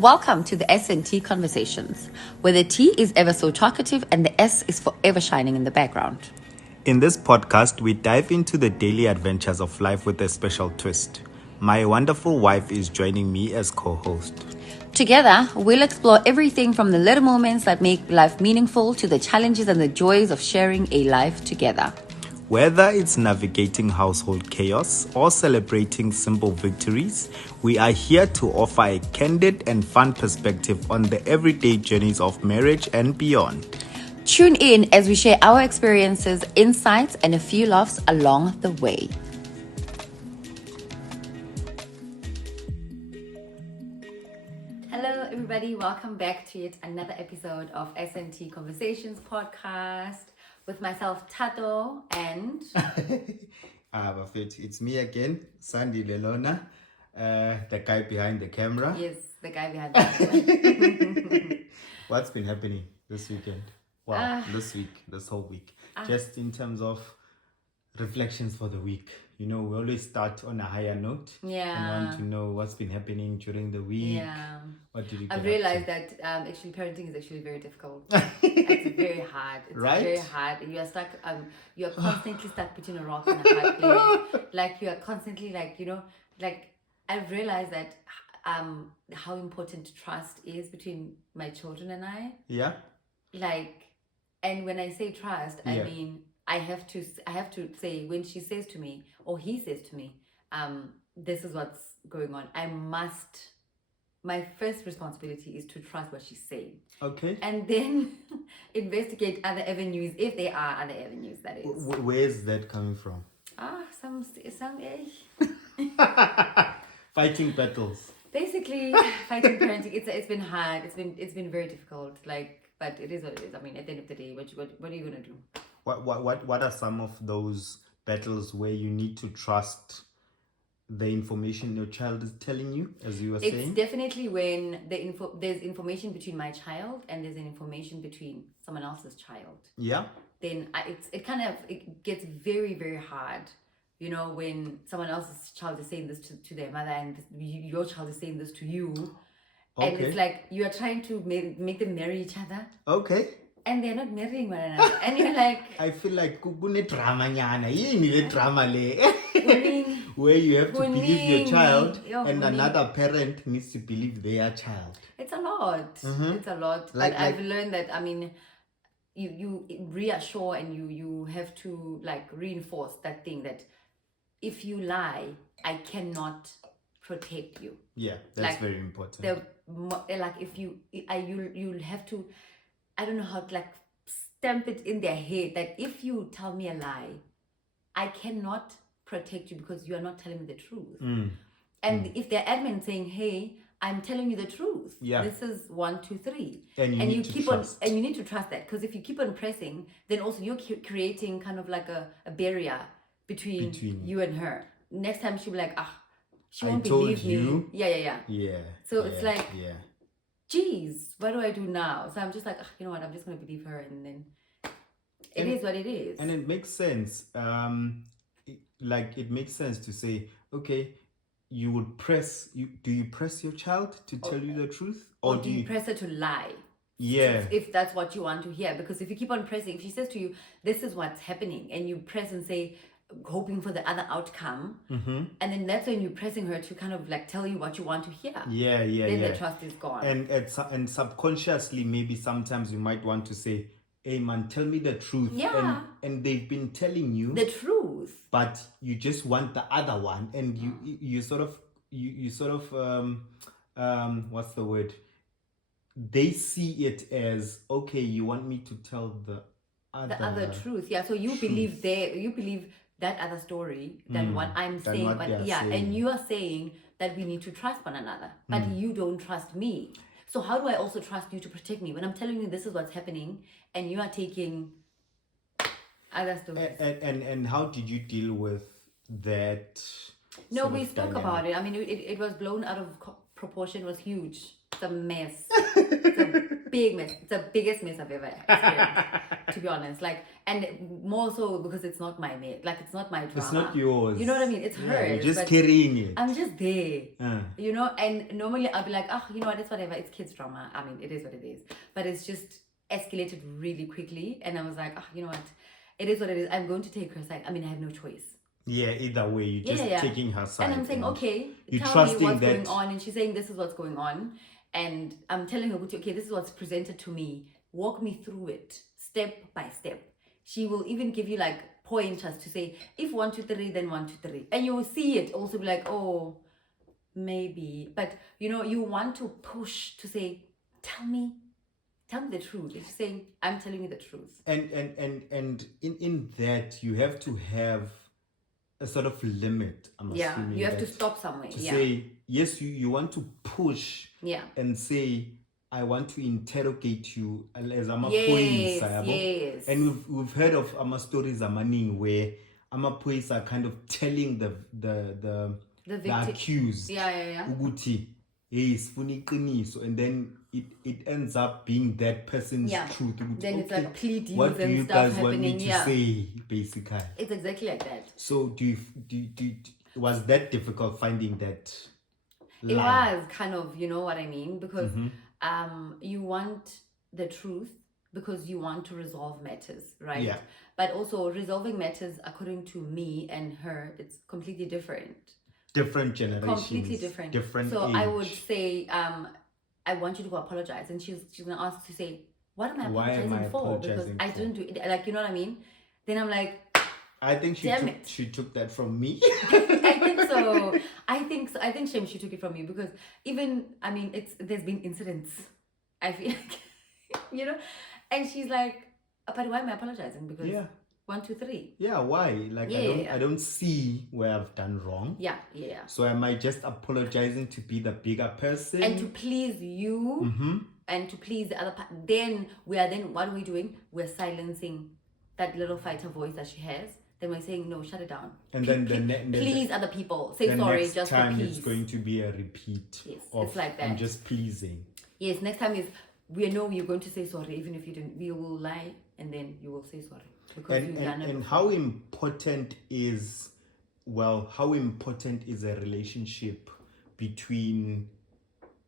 Welcome to the S&T Conversations, where the T is ever so talkative and the S is forever shining in the background. In this podcast, we dive into the daily adventures of life with a special twist. My wonderful wife is joining me as co-host. Together, we'll explore everything from the little moments that make life meaningful to the challenges and the joys of sharing a life together. Whether it's navigating household chaos or celebrating simple victories, we are here to offer a candid and fun perspective on the everyday journeys of marriage and beyond. Tune in as we share our experiences, insights, and a few laughs along the way. Hello, everybody. Welcome back to yet another episode of S&T Conversations podcast with myself, Tato, and... Bafet, it's me again, Sandy Lelona, the guy behind the camera. Yes, the guy behind the camera. What's been happening this weekend? Wow, this whole week. Just in terms of reflections for the week. You know, we always start on a higher note. Yeah. And want to know what's been happening during the week. Yeah. What did you get I've up realized to? that actually parenting is actually very difficult. It's very hard. It's Right? very hard. You are stuck. You are constantly stuck between a rock and a hard place. Like you are constantly I've realized that how important trust is between my children and I. Yeah. And when I say trust, Yeah. I mean I have to say, when she says to me or he says to me, this is what's going on, my first responsibility is to trust what she's saying. Okay. And then investigate other avenues, if there are other avenues, that is. Where's that coming from? Some Fighting battles. basically fighting parenting. It's been hard. It's been very difficult. But it is what it is. I mean, at the end of the day, what are you gonna do? What are some of those battles where you need to trust the information your child is telling you, as you were saying? It's definitely when there's information between my child and there's an information between someone else's child. Yeah. Then it gets very, very hard. You know, when someone else's child is saying this to their mother and your child is saying this to you. Okay. And it's like you are trying to make them marry each other. Okay. And they're not marrying one another. And you're like... I feel like kune drama nyana. Yini le drama le. Kuning. Where you have to believe your child Yo, and kuning. another parent needs to believe their child. It's a lot. Mhm. It's a lot. But I've learned that, I mean, you reassure and you have to reinforce that thing that if you lie, I cannot protect you. Yeah, that's very important. If you'll have to, I don't know how to stamp it in their head that if you tell me a lie, I cannot protect you because you are not telling me the truth. And if they're adamant saying, hey, I'm telling you the truth. Yeah. This is 1, 2, 3. And you need to keep trust. and you need to trust that, because if you keep on pressing, then also you're creating kind of like a barrier between you and her. Next time she'll be like, she won't believe me. Yeah. Yeah. So it's geez, what do I do now? So I'm just like, you know what? I'm just going to believe her, and then it is what it is. And it makes sense. It makes sense to say, okay, you would do you press your child to tell you the truth? Or do you press her to lie? Yeah. If that's what you want to hear. Because if you keep on pressing, if she says to you, this is what's happening, and you press and say, hoping for the other outcome, and then that's when you're pressing her to kind of tell you what you want to hear. Yeah. Then the trust is gone. And subconsciously, maybe sometimes you might want to say, hey man, tell me the truth. Yeah. And they've been telling you the truth, but you just want the other one, and you sort of what's the word? They see it as, okay, you want me to tell the other truth. Yeah. So you believe that other story than what I'm saying. And you are saying that we need to trust one another, but you don't trust me. So how do I also trust you to protect me when I'm telling you this is what's happening and you are taking other stories? And how did you deal with that? No, we spoke about it. I mean, it was blown out of proportion. It was huge. It's a mess. It's a big mess. It's the biggest mess I've ever experienced. to be honest. Like, and more so because it's not my mate. Like, it's not my drama. It's not yours. You know what I mean? It's hers. You're just carrying it. I'm just there. You know, and normally I'll be like, oh, you know what? It's whatever. It's kids' drama. I mean, it is what it is. But it's just escalated really quickly. And I was like, oh, you know what? It is what it is. I'm going to take her side. I mean, I have no choice. Yeah, either way, you're just taking her side. And I'm saying, okay, tell me what's going on. And she's saying, this is what's going on. And I'm telling her, okay, this is what's presented to me. Walk me through it, step by step. She will even give you like pointers to say, if 1, 2, 3, then 1, 2, 3. And you will see it also be like, oh, maybe. But, you know, you want to push to say, tell me the truth. If you're saying, I'm telling you the truth. And in that, you have to have a sort of limit, I'm assuming. You have to stop somewhere. To say, yes, you want to push and say, I want to interrogate you as amaphoyisa. Yes. And we've heard of stories where amaphoyisa are kind of telling the accused, ukuthi, hey, sifuna iqiniso, and then it ends up being that person's truth. Then it's like plea deals what do and you stuff guys happening. Want me to say, basically? It's exactly like that. So do was that difficult finding that line? It was kind of, you know what I mean? Because you want the truth because you want to resolve matters, right? Yeah. But also resolving matters according to me and her, it's completely different. Different generations. Completely different. Different So age. I would say, I want you to go apologize. And she's going to ask to say, what am I apologizing for? Because I didn't do it. Like, you know what I mean? Then I'm like, I think she took that from me. I think so. I think Shem, she took it from me because even, I mean, there's been incidents. I feel like, you know, and she's like, but why am I apologizing? Because 1, 2, 3. Yeah, why? Like I don't see where I've done wrong. Yeah. So am I just apologizing to be the bigger person and to please you and to please the other part? Then what are we doing? We're silencing that little fighter voice that she has. Then we're saying, no, shut it down. And please other people. Say sorry just for peace. Next time it's going to be a repeat. Yes, it's like that. I'm just pleasing. Yes, next time is, we know you're going to say sorry, even if you didn't. We will lie and then you will say sorry. Because you've done it. And how important is a relationship between,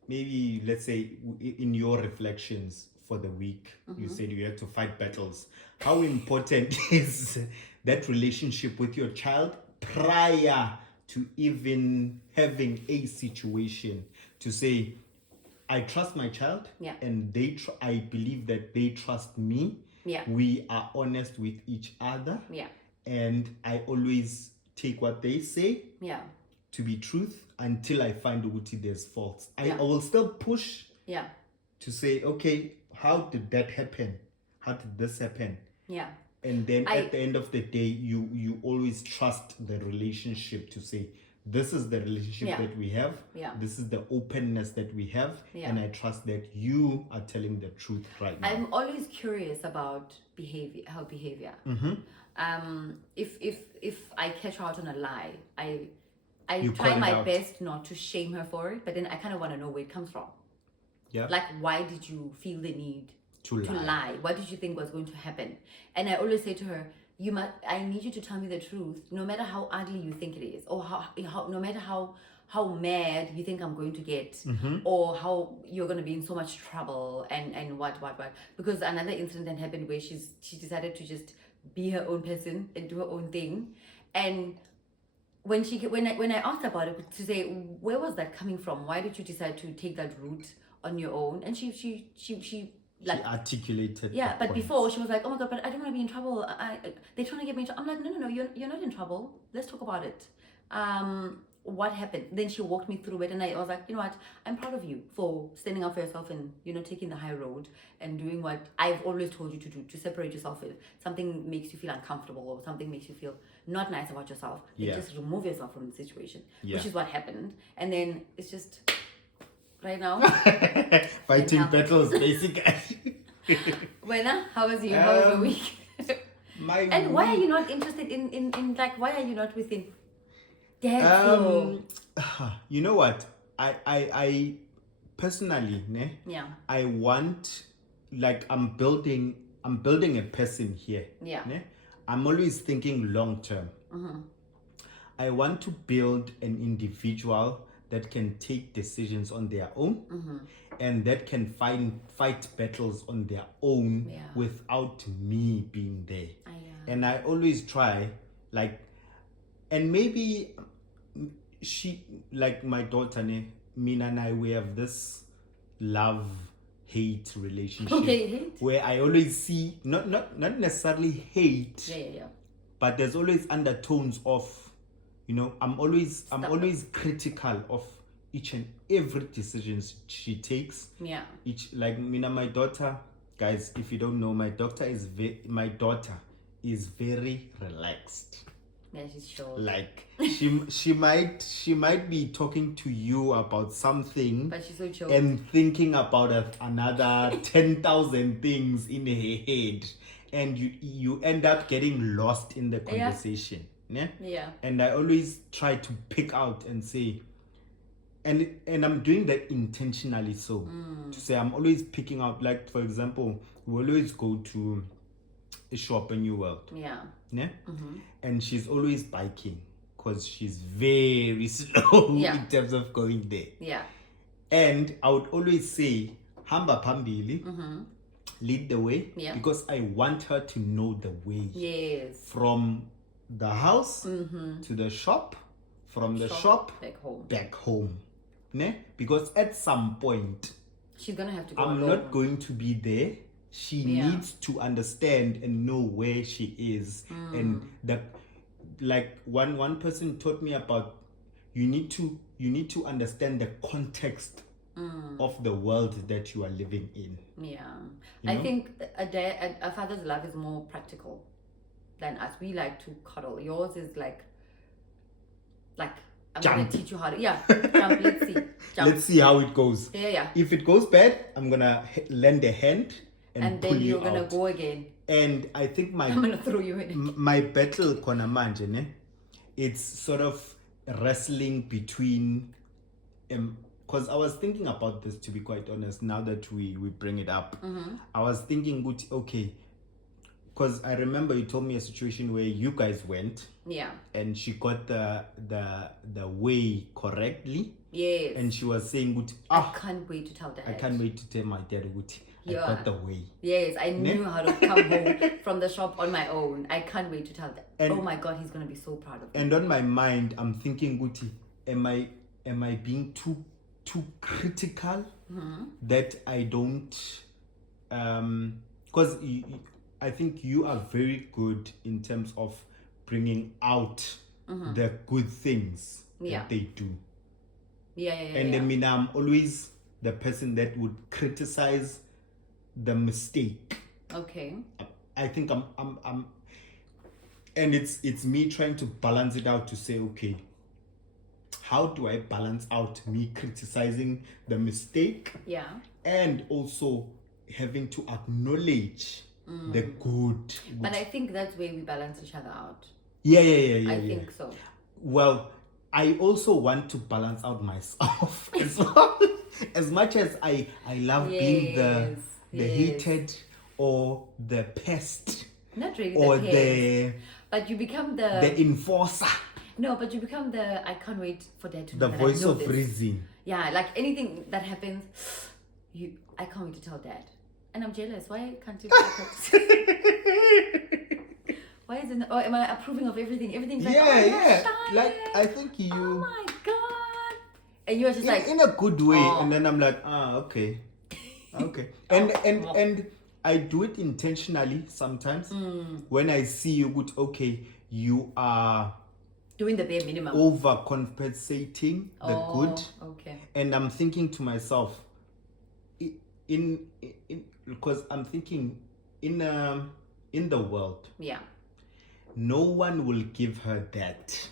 maybe, let's say, in your reflections for the week, you said you have to fight battles. How important is that relationship with your child prior to even having a situation to say, I trust my child and I believe that they trust me. Yeah. We are honest with each other. Yeah. And I always take what they say to be truth until I find Uguti there's faults. I will still push to say, okay, how did that happen? How did this happen? Yeah. And then at the end of the day, you always trust the relationship to say, this is the relationship that we have. Yeah. This is the openness that we have. Yeah. And I trust that you are telling the truth right now. I'm always curious about her behavior. If I catch her out on a lie, I try my best not to shame her for it, but then I kind of want to know where it comes from. Yeah. Like, why did you feel the need to lie? What did you think was going to happen? And I always say to her, I need you to tell me the truth, no matter how ugly you think it is, or how no matter how mad you think I'm going to get, or how you're going to be in so much trouble, and what. Because another incident that happened where she decided to just be her own person and do her own thing, and when I asked about it, to say, where was that coming from? Why did you decide to take that route on your own? And she articulated. Yeah, but points. Before she was like, oh my God, but I don't want to be in trouble. They're trying to get me in trouble. I'm like, no, you're not in trouble. Let's talk about it. What happened? Then she walked me through it, and I was like, you know what? I'm proud of you for standing up for yourself and, you know, taking the high road and doing what I've always told you to do, to separate yourself. If something makes you feel uncomfortable or something makes you feel not nice about yourself, just remove yourself from the situation, which is what happened. And then it's just... right now fighting battles basically. Wena, how was you? How was your week? And why are you not interested in like, why are you not within you know what, I personally I want, like, I'm building I'm building a person here. Yeah. Ne? I'm always thinking long term. I want to build an individual that can take decisions on their own and that can fight battles on their own without me being there. And I always try, like, and maybe she, like my daughter, Mina and I, we have this love-hate relationship where I always see, not necessarily hate, but there's always undertones of, you know, I'm always critical of each and every decision she takes. Yeah. Like Mina, my daughter, guys, if you don't know, my daughter is very relaxed. Yeah, she's sure. Like she might be talking to you about something, but she's so chill and thinking about another 10,000 things in her head, and you end up getting lost in the conversation. Yeah. And I always try to pick out and say, and I'm doing that intentionally, so to say I'm always picking out, like for example, we always go to a shop in New World. Yeah. And she's always biking because she's very slow in terms of going there. Yeah. And I would always say, Hamba Pambili, lead the way, because I want her to know the way. Yes. From the house to the shop, from the shop back home. Ne? Because at some point, she's gonna have to go I'm alone. not going to be there. She needs to understand and know where she is. And that, like one person taught me about, you need to understand the context of the world that you are living in. Yeah. I think a father's love is more practical than us. We like to cuddle. Yours is like I'm gonna teach you how to jump. Let's see. Let's see how it goes. Yeah. If it goes bad, I'm gonna lend a hand and pull then you you're gonna go again. And I think I'm gonna throw you in it. My battle kona manje, ne? It's sort of wrestling between because I was thinking about this, to be quite honest, now that we bring it up. I was thinking, okay, because I remember you told me a situation where you guys went, and she got the way correctly. Yes. And she was saying, I can't wait to tell dad. I can't wait to tell my dad, I got the way. Yes, I knew how to come home from the shop on my own. I can't wait to tell dad. And, oh my God, he's gonna be so proud of me. And on my mind, I'm thinking, am I being too critical that I don't, because I think you are very good in terms of bringing out the good things that they do. And I mean, I'm always the person that would criticize the mistake. Okay. I think I'm and it's me trying to balance it out to say, okay, how do I balance out me criticizing the mistake? Yeah. And also having to acknowledge the good. But I think that's where we balance each other out. Yeah. I think so. Well, I also want to balance out myself as well. As much as I love being the hated or the pest. Not really or the pest. But you become the enforcer. No, but you become I can't wait for dad to know the voice of reason. Yeah, like anything that happens, I can't wait to tell dad. And I'm jealous. Why can't you? Why isn't? Oh, am I approving of everything? Everything's like, like I think you. Oh my God! And you are just in a good way, and then I'm like, okay, and I do it intentionally sometimes when I see you good. Okay, you are doing the bare minimum, overcompensating the good. Okay, and I'm thinking to myself, because I'm thinking in the world, no one will give her that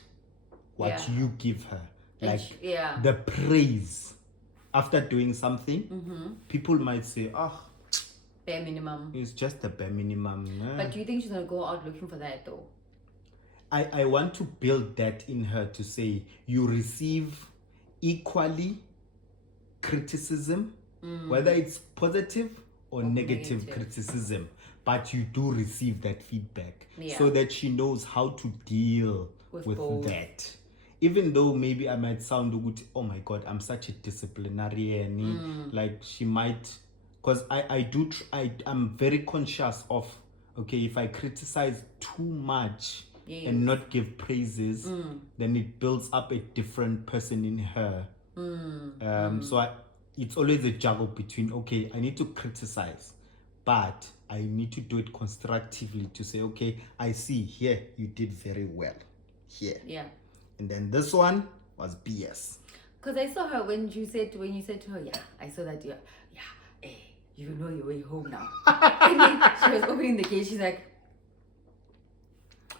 what you give her, like the praise after doing something. People might say, bare minimum, it's just the bare minimum. But do you think she's gonna go out looking for that though? I want to build that in her to say you receive equally criticism, whether it's positive or negative criticism, but you do receive that feedback, Yeah. so that she knows how to deal with both. that. Even though maybe I might sound good, oh my God, I'm such a disciplinarian. Like she might, because I'm very conscious of, okay, if I criticize too much and not give praises, then it builds up a different person in her. So it's always a juggle between, okay, I need to criticize, but I need to do it constructively to say, okay, I see here you did very well here. Yeah. And then this one was BS. Because I saw her when you said to her, yeah, I saw that you know your way home now. And then she was opening the gate, she's like,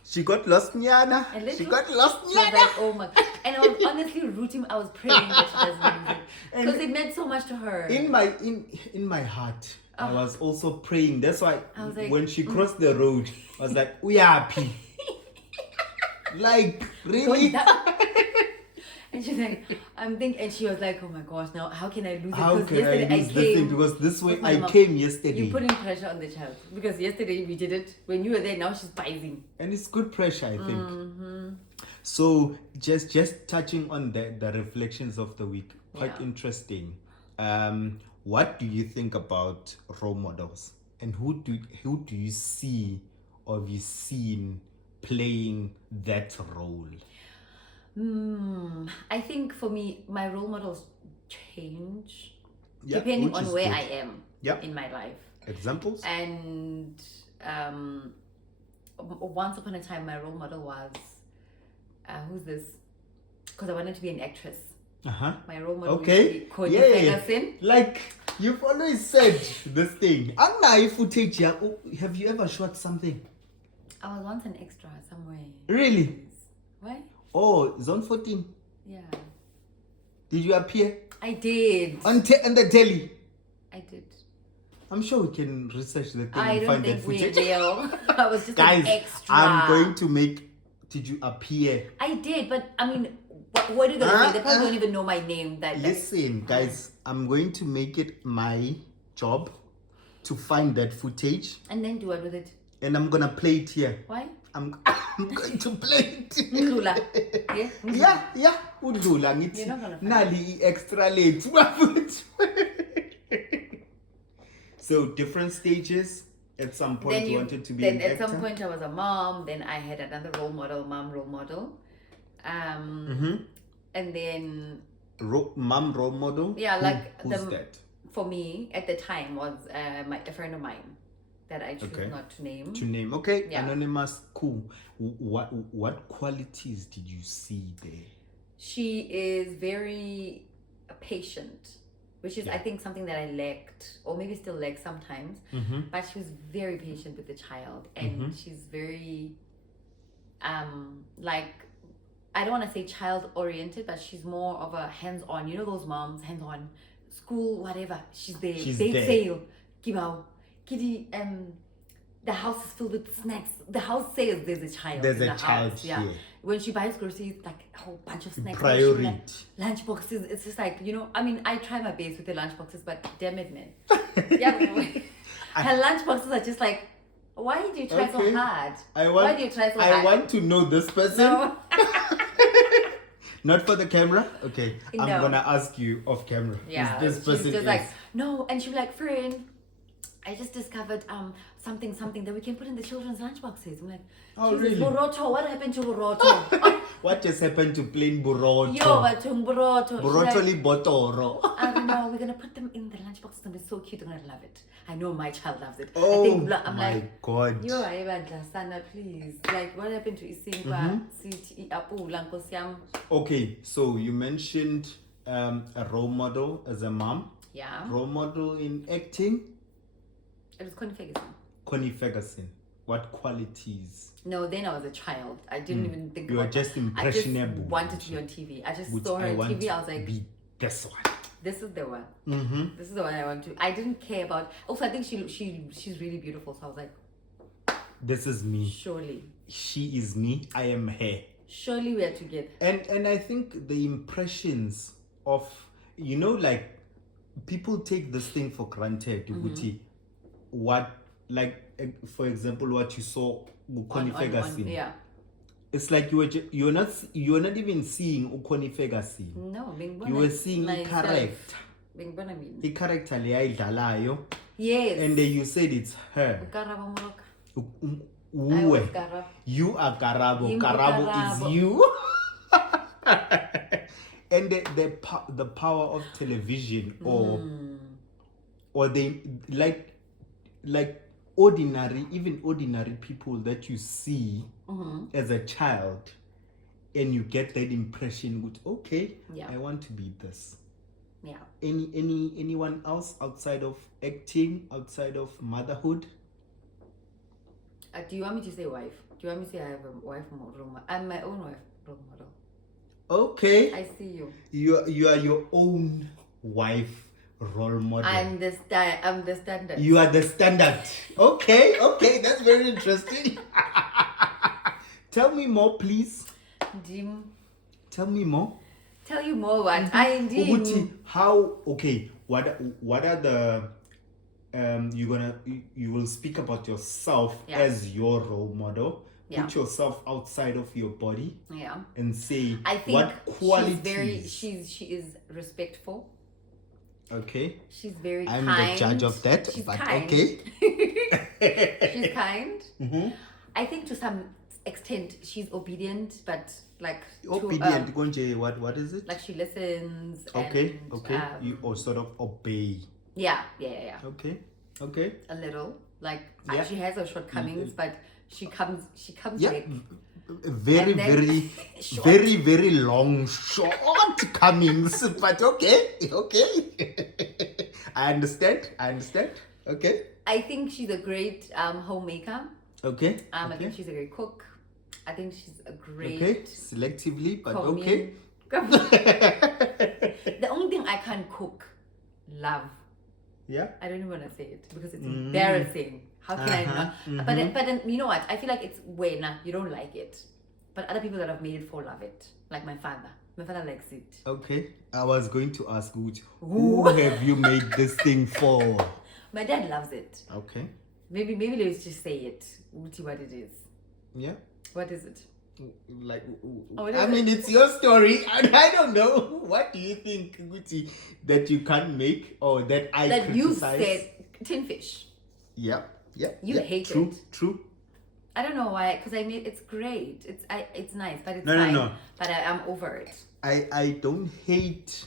she got lost, Nyana. She got lost, Nyana. She was Nyana. like, oh my. And I was honestly rooting, I was praying that she doesn't lose it. Because it meant so much to her. In my heart, I was also praying. That's why I was like, when she crossed the road, I was like, we are happy. Like, really? And she's like, and she was like, oh my gosh, now how can I lose it? How can I lose this thing? Because this way I came yesterday. You're putting pressure on the child. Because yesterday we did it. When you were there, now she's biting. And it's good pressure, I think. So just touching on the reflections of the week, quite interesting. What do you think about role models? And who do you see or have you seen playing that role? I think for me, my role models change depending on where I am in my life. Examples? And once upon a time, my role model was who's this? Because I wanted to be an actress. My role model was Connie Ferguson. Like you've always said this thing. Footage. Have you ever shot something? I was once an extra somewhere. Really? Why? Oh, Zone 14. Yeah. Did you appear? I did. On the telly? I did. I'm sure we can research the thing and find that footage. I was just Guys, an extra. I'm going to make... Did you appear? I did, but I mean, what are you going to say? They probably don't even know my name. Listen, guys, I'm going to make it my job to find that footage. And then do what with it? And I'm going to play it here. Why? I'm going to play it. Udlula. Yeah. Udlula. You're not going to Nali extra late. So different stages. At some point you wanted to be an actor? At some point I was a mom. Then I had another role model. And then... mom role model? Yeah, who's that? For me, at the time, was a friend of mine that I choose not to name. Okay, yeah. Anonymous, cool. What qualities did you see there? She is very patient, which is I think something that I lacked, or maybe still lack sometimes. But she was very patient with the child, and she's very I don't want to say child oriented, but she's more of a hands-on. You know those moms, hands-on, school, whatever. She's there. Bake sale, kibao, kitty. The house is filled with snacks. The house says there's a child. There's in a the child house. here. Yeah. When she buys groceries, like a whole bunch of snacks. Priority. Lunch boxes. It's just like, I mean, I try my best with the lunch boxes, but damn it, man. Her lunch boxes are just like, why did you try so hard? Why do you try so hard? I want to know this person. No. Not for the camera? Okay. I'm going to ask you off camera. Yeah. This person just like, no. And she'll be like, friend, I just discovered something that we can put in the children's lunch boxes. I'm like, oh, really? Buroto. What happened to Buroto? What just happened to plain Buroto? Yo, but Buroto. Buroto li botoro. I don't know. We're going to put them in the lunch boxes and it's so cute. They're going to love it. I know my child loves it. Oh, I'm my like, God. Yo, Sana, please. Like, what happened to Isinkwa? Okay, so you mentioned a role model as a mom. Yeah. Role model in acting? It was Connie Ferguson. Connie Ferguson. What qualities? No, then I was a child. I didn't even think you about were just that. impressionable. I just wanted to be on TV. I just saw her on TV. I was like, be this one. This is the one. This is the one I want to. I didn't care about. Also, I think she's really beautiful. So I was like, this is me. Surely. She is me. I am her. Surely we are together. And I think the impressions of, like, people take this thing for granted. What for example, what you saw Connie Ferguson. Yeah. It's like you're not even seeing Connie Ferguson. No, you were seeing a character. A character le yes. And then you said it's her. You are Karabo. Karabo is you. And the power of television or they like ordinary people that you see as a child, and you get that impression with I want to be this. Yeah. Anyone else outside of acting, outside of motherhood? Do you want me to say wife? Do you want me to say I have a wife model? I'm my own wife role model. Okay. I see you. You are your own wife role model. I'm the standard. You are the standard. Okay, that's very interesting. Tell me more, please. Jim. Tell me more. Tell you more what? I indeed. How? Okay. What are the you will speak about yourself as your role model. Put yourself outside of your body. Yeah. And say I think what qualities. She is respectful. Okay. She's very I'm kind. the judge of that. She's but kind. Okay. She's kind. Mm-hmm. I think to some extent she's obedient, but like obedient. What is it? Like she listens. Okay. And, you sort of obey. Yeah. Okay. A little. Like she has her shortcomings, but she comes like very very long shortcomings. But okay. I understand. Okay. I think she's a great homemaker. Okay. I think she's a great cook. I think she's a great selectively, but okay. The only thing I can't cook, love. Yeah. I don't even want to say it because it's embarrassing. How can I not? But then you know what? I feel like it's when you don't like it, but other people that have made it for love it. Like my father. My father likes it. Okay. I was going to ask who have you made this thing for? My dad loves it. Okay. Maybe let's just say it. Uti, what it is. Yeah. What is it? Like, I mean, it's your story, and I don't know. What do you think, Guti, that you can't make or that I that criticize? You said tin fish. Yeah. You hate it. True. I don't know why, because I made it's great. It's nice, but it's fine. No. But I'm over it. I don't hate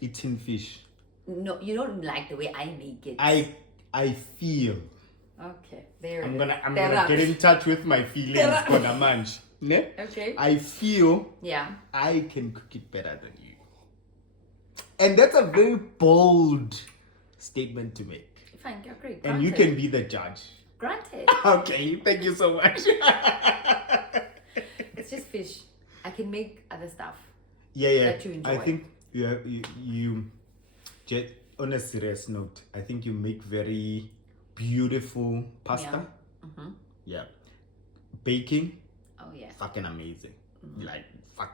eating fish. No, you don't like the way I make it. I feel. Okay, there. I'm gonna get in touch with my feelings for the munch. Ne? Okay. I feel I can cook it better than you. And that's a very bold statement to make. Fine, you're great. And you can be the judge. Granted. Okay, thank you so much. It's just fish. I can make other stuff. Yeah. That you enjoy. I think you just on a serious note, I think you make very beautiful pasta. Yeah. Baking. Oh yeah. Fucking amazing. Like fuck.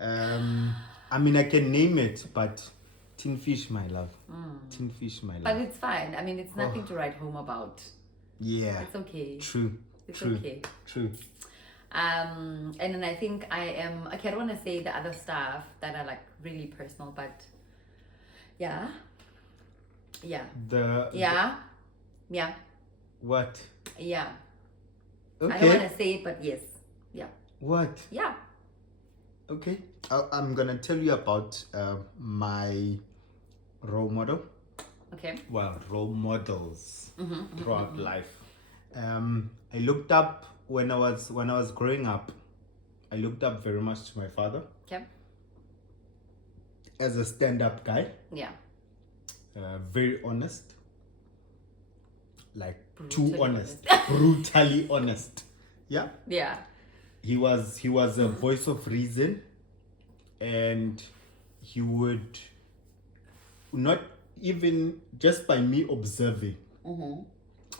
I mean I can name it, but tin fish, my love. Tin fish, my love. But it's fine. I mean, it's nothing to write home about. Yeah. It's okay. True. Okay. True. And then I think I am. Okay, I don't want to say the other stuff that are like really personal, but yeah. What? Yeah. Okay. I don't want to say it, but yes. Yeah. What? Yeah. Okay. I'm gonna tell you about my role model. Okay. Well, role models throughout life. I looked up when I was growing up. I looked up very much to my father. Okay. As a stand-up guy. Yeah. Very honest. Like Brutally too honest. Brutally honest. Yeah. Yeah. He was a voice of reason, and he would not even just by me observing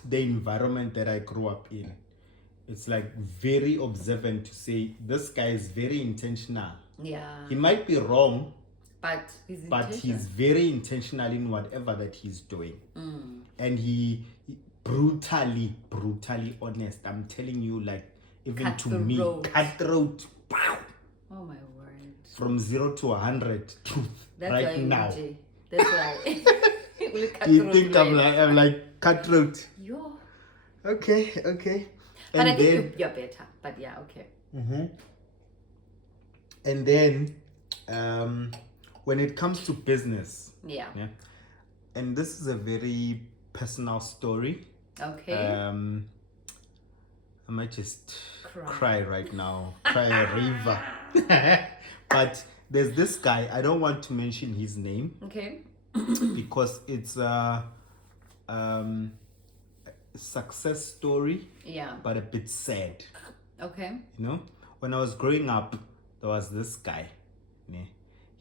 the environment that I grew up in. It's like very observant to say this guy is very intentional. Yeah. He might be wrong, but he's very intentional in whatever that he's doing. and he brutally honest. I'm telling you, like, even Cut to the me, road. cutthroat. Pow! Oh my word. From 0 to 100, truth. That's right why now. UJ. That's why. We'll cut You through think the I'm like cutthroat? Yo. Okay. But And I think then, you're better. But yeah, okay. and then, when it comes to business, Yeah. and this is a very personal story. Okay. I might just cry right now, cry a river. But there's this guy, I don't want to mention his name. Okay. Because it's a success story, but a bit sad. Okay. You know, when I was growing up, there was this guy.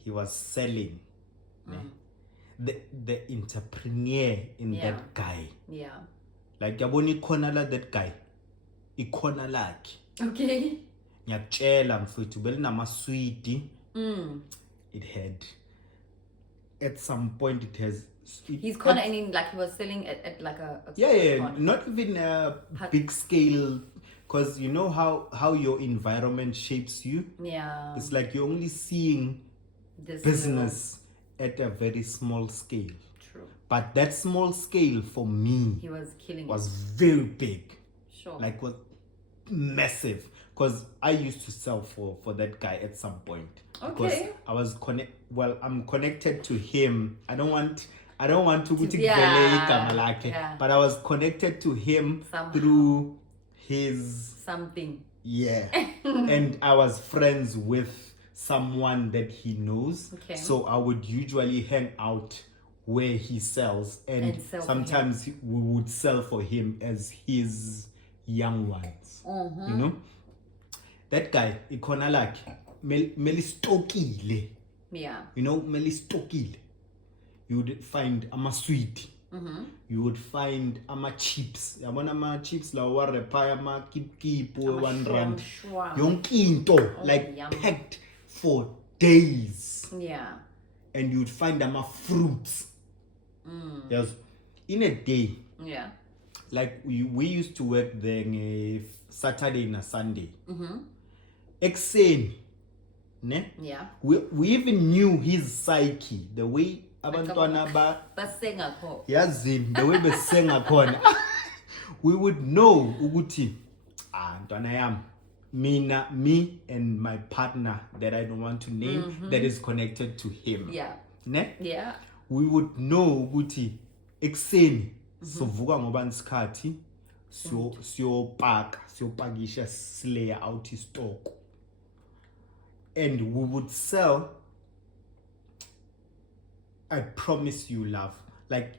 He was selling. The entrepreneur in that guy. Yeah. Like yabona ikhona la that guy. Ikhona lakhe. Okay. Ngiyakutshela mfowethu belinamaswidi. It had at some point it has. He's corner and like he was selling at like a corner. Not even a big scale, because you know how your environment shapes you. Yeah. It's like you're only seeing this business at a very small scale. True. But that small scale for me, he was killing. Was very big. Sure. Like was massive. Because I used to sell for that guy at some point. Okay. Because I was I'm connected to him. I don't want to go to but I was connected to him through his something. Yeah. And I was friends with someone that he knows. Okay. So I would usually hang out where he sells, and sometimes we would sell for him as his young ones. You know? That guy, ikona like melistokile. Yeah. You know, melistokile. You would find amaswidi. You would find chips. Yabona chips la wa repa kip 1 rand. Yonke into like yum. packed for days. Yeah. And you would find fruits. Yes. In a day. Yeah. Like we used to work there Saturday and Sunday. Exene. Ne? Yeah. We even knew his psyche, the way abantwana basenga kho. Yazini, the way besenga khona. We would know ukuthi ntwana yami, me and my partner that I don't want to name, that is connected to him. Yeah. Ne? Yeah. We would know ukuthi ekseni sovuka ngoba isikhathi siyopakisha slayer out stock. And we would sell, I promise you, love, like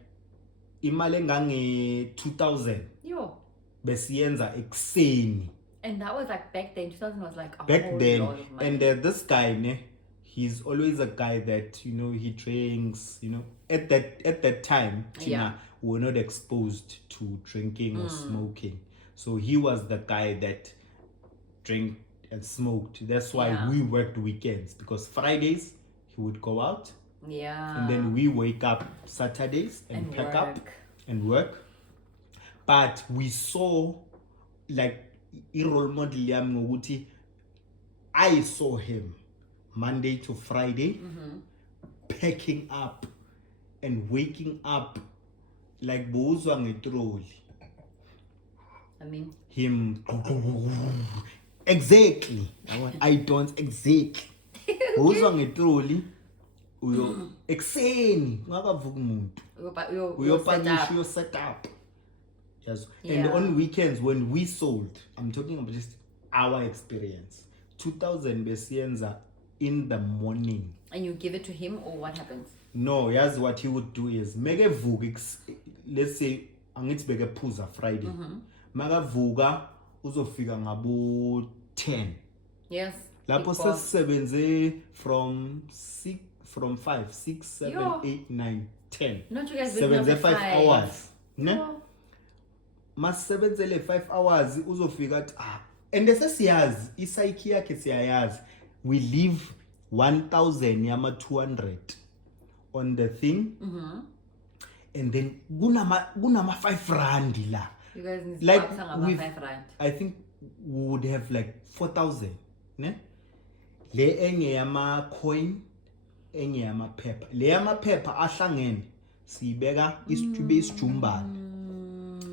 imali engange 2,000. Yo. Besiyenza ekseni. And that was like back then. 2000 was like a back whole then. lot of money. And this guy, he's always a guy that, you know, he drinks, you know. At that time, Tina, we were not exposed to drinking or smoking. So he was the guy that drank and smoked. That's why we worked weekends, because Fridays he would go out. Yeah. And then we wake up Saturdays and pack up and work. But we saw like role model I saw him Monday to Friday packing up and waking up like bozwa ngetroli. I mean him exactly. I don't exactly. Bozwa ngetroli uyo ekseni ngakavuka umuntu. Uyo set up. Yes. And on weekends when we sold, I'm talking about just our experience. 2,000 besienza in the morning. And you give it to him, or what happens? No, here's what he would do is make a vuga, let's say angithi beke phuza Friday. Makavuga uzofika ngabo 10. Yes. Lapho sesebenze from 5, 6, 7, 8, 9, 10. Not you guys sebenze 5 hours. Ne? No. Masebenzele 5 hours uzofika athi and sesiyazi psyche yakhe siyayazi, we leave 1,000 yama 200 on the thing. and then kunama 5 rand la. You guys need to Like like 5 rand. I think we would have like 4,000, ne? Le enye yama coin, enye yama paper. Le yama paper ahlangene sibeka isitube isijumbana.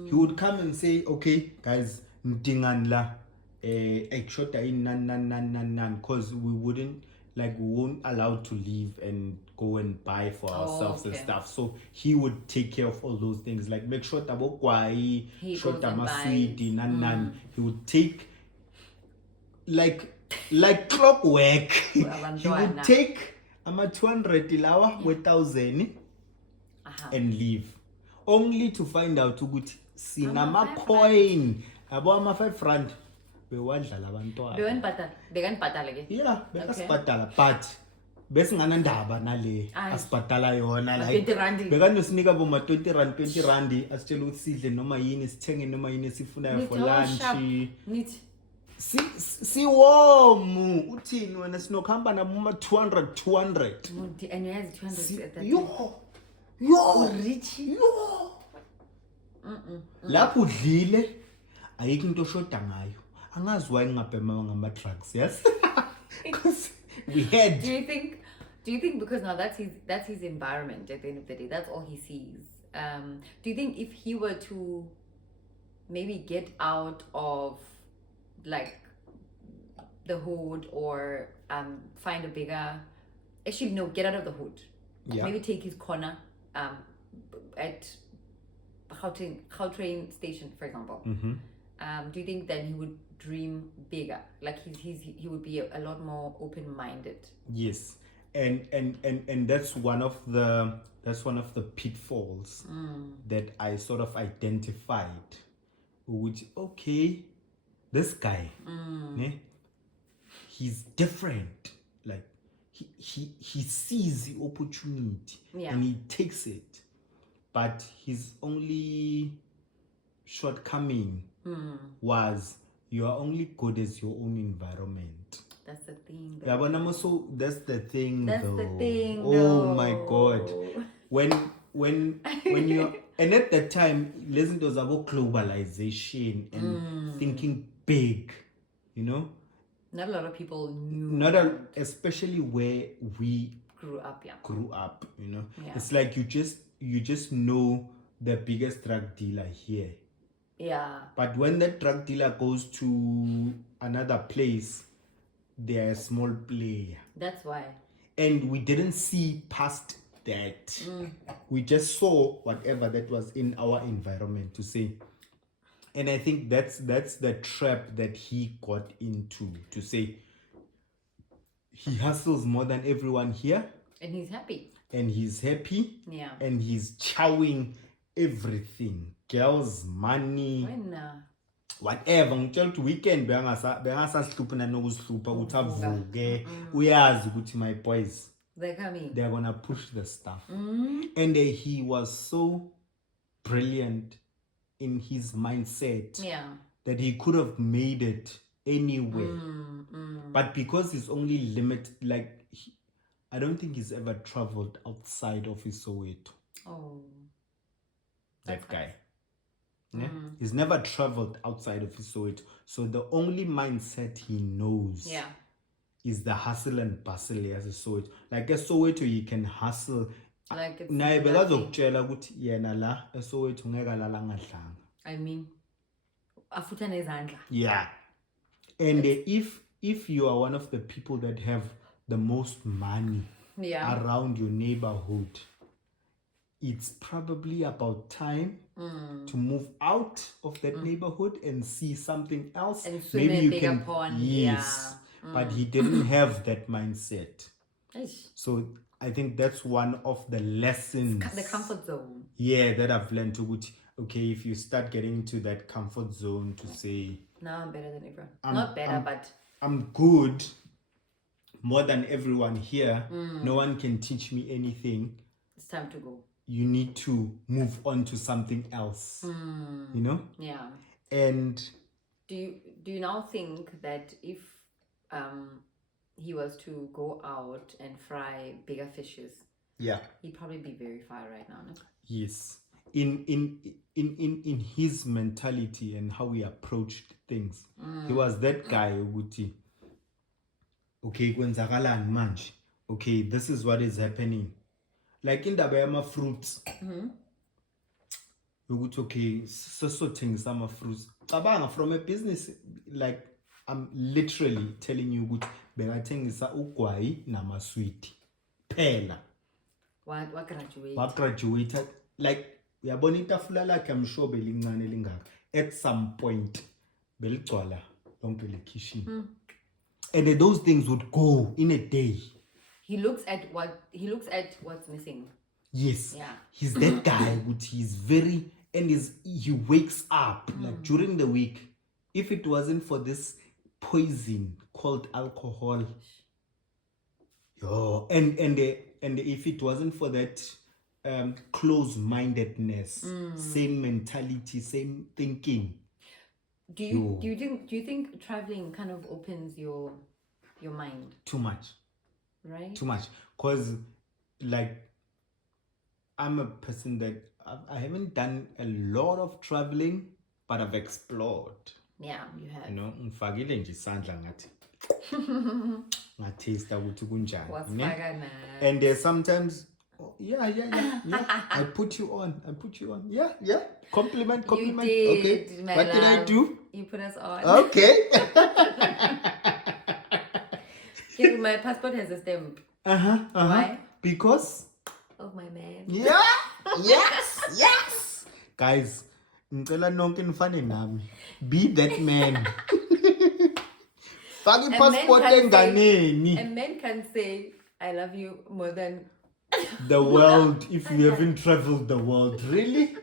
He would come and say, okay guys, ndingani la ekshota in nan because we won't allow to leave and go and buy for ourselves and stuff. So he would take care of all those things, like make sure tabo kwai, shota maswidi nan. He would take like clockwork. He would take ama 200 ilawa 1,000 and leave, only to find out ukuthi sinama coin abo ama 5 rand bewadlala abantwana. Bekanibhatala ke? Yeah, bekasibhadala, but besinganandaba nale asibhadala yona, like bekanosinika boma 20 rand asitshela ukuthi sidle noma yini, sithenge noma yini esifunayo for lunch. Siwomu uthini wena, sinokuhamba naboma 200 and you has 200 at that yo rich lapho udlile ayikho into oshoda ngayo. Angazi why ngingabhema ngama-drugs, yes? Because we had. Do you think because now that's his environment at the end of the day, that's all he sees. Do you think if he were to maybe get out of like the hood or find a bigger, actually no, get out of the hood, maybe take his corner at Gautrain station, for example, do you think then he would dream bigger, like he would be a lot more open-minded? Yes, and that's one of the pitfalls that I sort of identified, which okay, this guy he's different, like he sees the opportunity and he takes it, but his only shortcoming was you are only good as your own environment. That's the thing. Yeah, but also that's the thing. Oh though. My God, when you're and at that time, listen to us about globalization and thinking big, you know. Not a lot of people knew. Especially where we grew up, you know. Yeah. It's like you just know the biggest drug dealer here. Yeah. But when that drug dealer goes to another place, they're a small player. That's why. And we didn't see past that. We just saw whatever that was in our environment to say. And I think that's the trap that he got into, to say he hustles more than everyone here. And he's happy. Yeah. And he's chowing everything. Girls, money, whatever. Ngitshela ukuthi weekend bengasasihlupha nokuzihlupha ukuthi avuke uyazi ukuthi my boys, they're coming, they're gonna push the stuff. And he was so brilliant in his mindset that he could have made it anywhere, but because he's only limited, like I don't think he's ever traveled outside of his Soweto. That guy. Yeah? He's never traveled outside of his Soweto. So the only mindset he knows is the hustle and bustle as a Soweto. Like a Soweto, you can hustle. Like it's I mean, yeah. And if you are one of the people that have the most money around your neighborhood, it's probably about time to move out of that neighborhood and see something else. And maybe you can pond. Yes. But he didn't have that mindset. So I think that's one of the lessons. The comfort zone. Yeah, that I've learned to put. Okay, if you start getting into that comfort zone to say, no, I'm better than everyone. Not better, but I'm good more than everyone here. No one can teach me anything. It's time to go. You need to move on to something else. You know? Yeah. And do you now think that if he was to go out and fry bigger fishes, Yeah. he'd probably be very far right now. No? Yes. In his mentality and how he approached things, he was that guy ukuthi, okay, kwenzakalani manje? Okay, this is what is happening. Like in the fruits. Okay, things some fruits. From a business, like I'm literally telling you ukuthi bekathengisa ugwayi namaswiti. Phela. What graduate? What graduated? Like uyabona itafula lakhe I'm sure belincane lingaka. At some point beligcwala lonke le kitchen. And those things would go in a day. He looks at what's missing. Yes. Yeah. He's that guy which he's very and he wakes up like during the week. If it wasn't for this poison called alcohol, and if it wasn't for that close-mindedness, same mentality, same thinking. Do you think traveling kind of opens your mind? Too much. Right? Too much. Because like I'm a person that I haven't done a lot of traveling, but I've explored. Yeah, you have. You know, ngifakile nje isandla ngathi. Ngathesta ukuthi kunjani. And sometimes I put you on. Yeah. Compliment. You did, okay. my What love. did I do? You put us on. Okay. Yeah, my passport has a stamp. Why? Because of my man. Yeah. Yes. Guys, ngicela nonke nifane nami. Be that man. Faki passport enganeni. A man can say I love you more than the world if you haven't traveled the world. Really?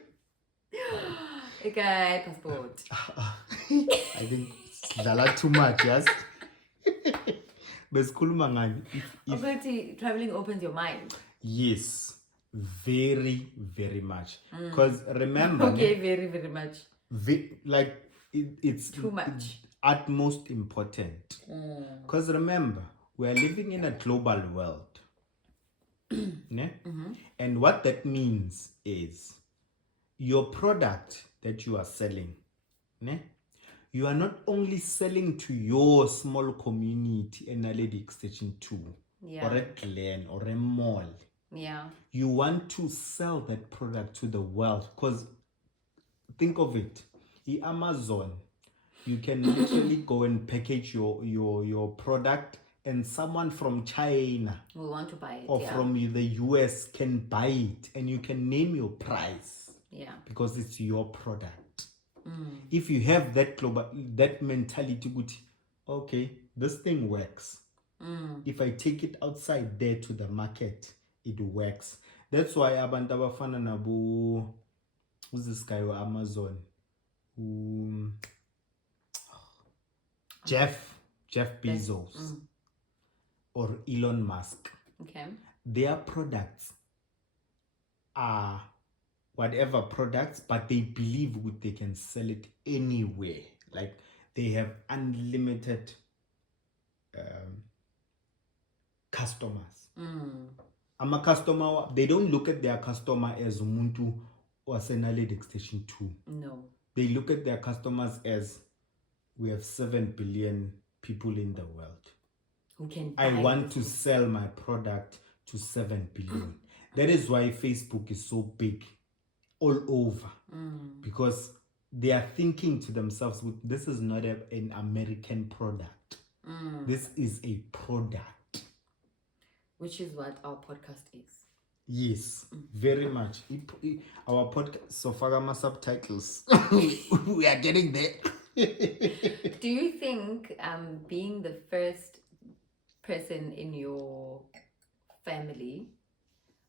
Okay, passport. I think dlala too much, yes. Besikhuluma ngani? If traveling opens your mind. Yes. Very, very much. Because remember, okay, very, very much. It's too much. Utmost important. Because remember, we are living in a global world. And what that means is your product that you are selling, you are not only selling to your small community in a Naledi Extension 2 or a Glen or a mall. Yeah. You want to sell that product to the world because think of it. In Amazon, you can literally go and package your product and someone from China will want to buy it. Or from the US can buy it and you can name your price. Yeah. Because it's your product. If you have that mentality, okay, this thing works. If I take it outside there to the market, it works. That's why abantu abafana nabo, who's this guy with Amazon? Jeff Bezos or Elon Musk. Okay. Their products are whatever products, but they believe they can sell it anywhere. Like they have unlimited customers. I'm a customer. They don't look at their customer as umuntu or Naledi Extension 2. No. They look at their customers as we have 7 billion people in the world. Who can I want to sell my product to 7 billion. That is why Facebook is so big all over. Because they are thinking to themselves, this is not an American product. This is a product. Which is what our podcast is. Yes, very much. Our podcast, so far my subtitles. We are getting there. Do you think being the first person in your family,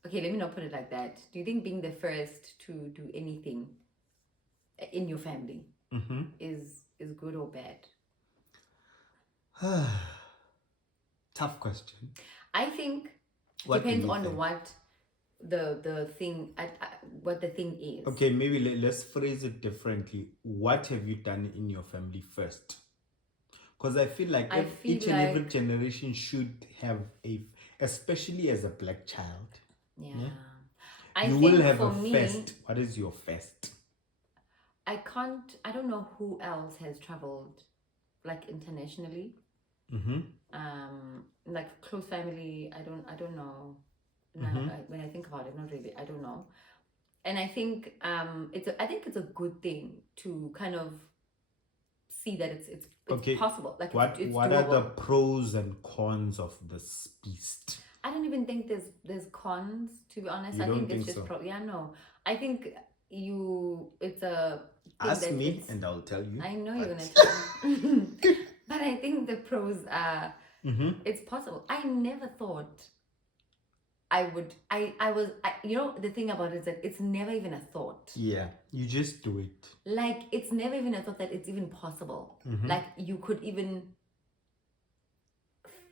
okay, let me not put it like that. Do you think being the first to do anything in your family is good or bad? Tough question. I think it depends on what the thing what the thing is. Okay, maybe let's phrase it differently. What have you done in your family first? Because I feel like each and every generation should have especially as a black child. Yeah. I You think will have for a me, fest. What is your fest? I don't know who else has traveled like internationally. Like close family, I don't know. When I think about it, not really. I don't know. And I think I think it's a good thing to kind of see that it's Okay. possible. Like what it's what doable. are the pros and cons of this beast? I don't even think there's cons, to be honest. You I don't think it's think just so? yeah, no. I think it's a thing Ask that me and I'll tell you. I know you're but- gonna tell me. But I think the pros are it's possible. I never thought I would you know, the thing about it is that it's never even a thought. Yeah, you just do it. Like it's never even a thought that it's even possible. Like you could even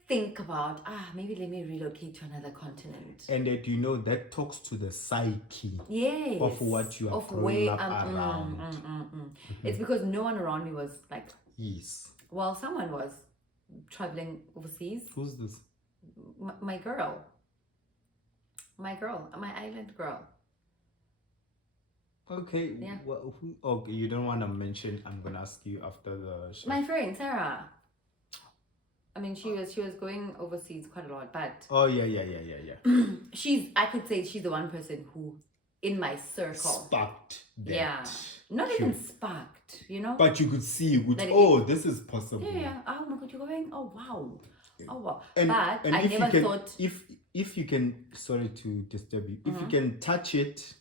think about maybe let me relocate to another continent. And that that talks to the psyche Yes. of what you are growing up around. It's because no one around me was like, Yes. well, someone was traveling overseas. Who's this? My island girl. Okay. Yeah. Okay, you don't want to mention. I'm gonna ask you after the show. My friend Sarah. I mean, she was going overseas quite a lot, but Oh yeah. I could say she's the one person who, in my circle, Sparked that. Yeah, not even sparked, you know. But you could see, this is possible. Yeah. Oh my God, you're going. Oh wow. And, but and I never thought. If you can, sorry to disturb you, if you can touch it,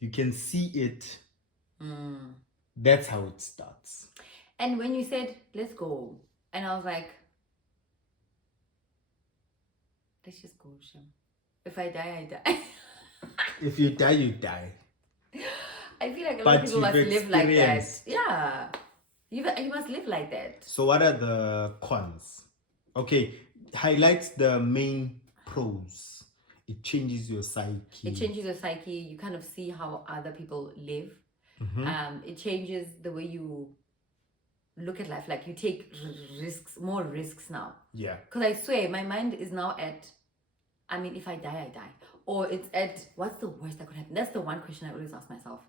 you can see it. That's how it starts. And when you said let's go, and I was like, let's just go, Shem. If I die, I die. If you die, you die. I feel like a lot of people must live like that. Yeah. You must live like that. So what are the cons? Okay, highlights the main pros. It changes your psyche. It changes your psyche. You kind of see how other people live. It changes the way you look at life. Like you take more risks now. Yeah. Because I swear, my mind is now at, I mean, if I die, I die. Or it's at, what's the worst that could happen? That's the one question I always ask myself.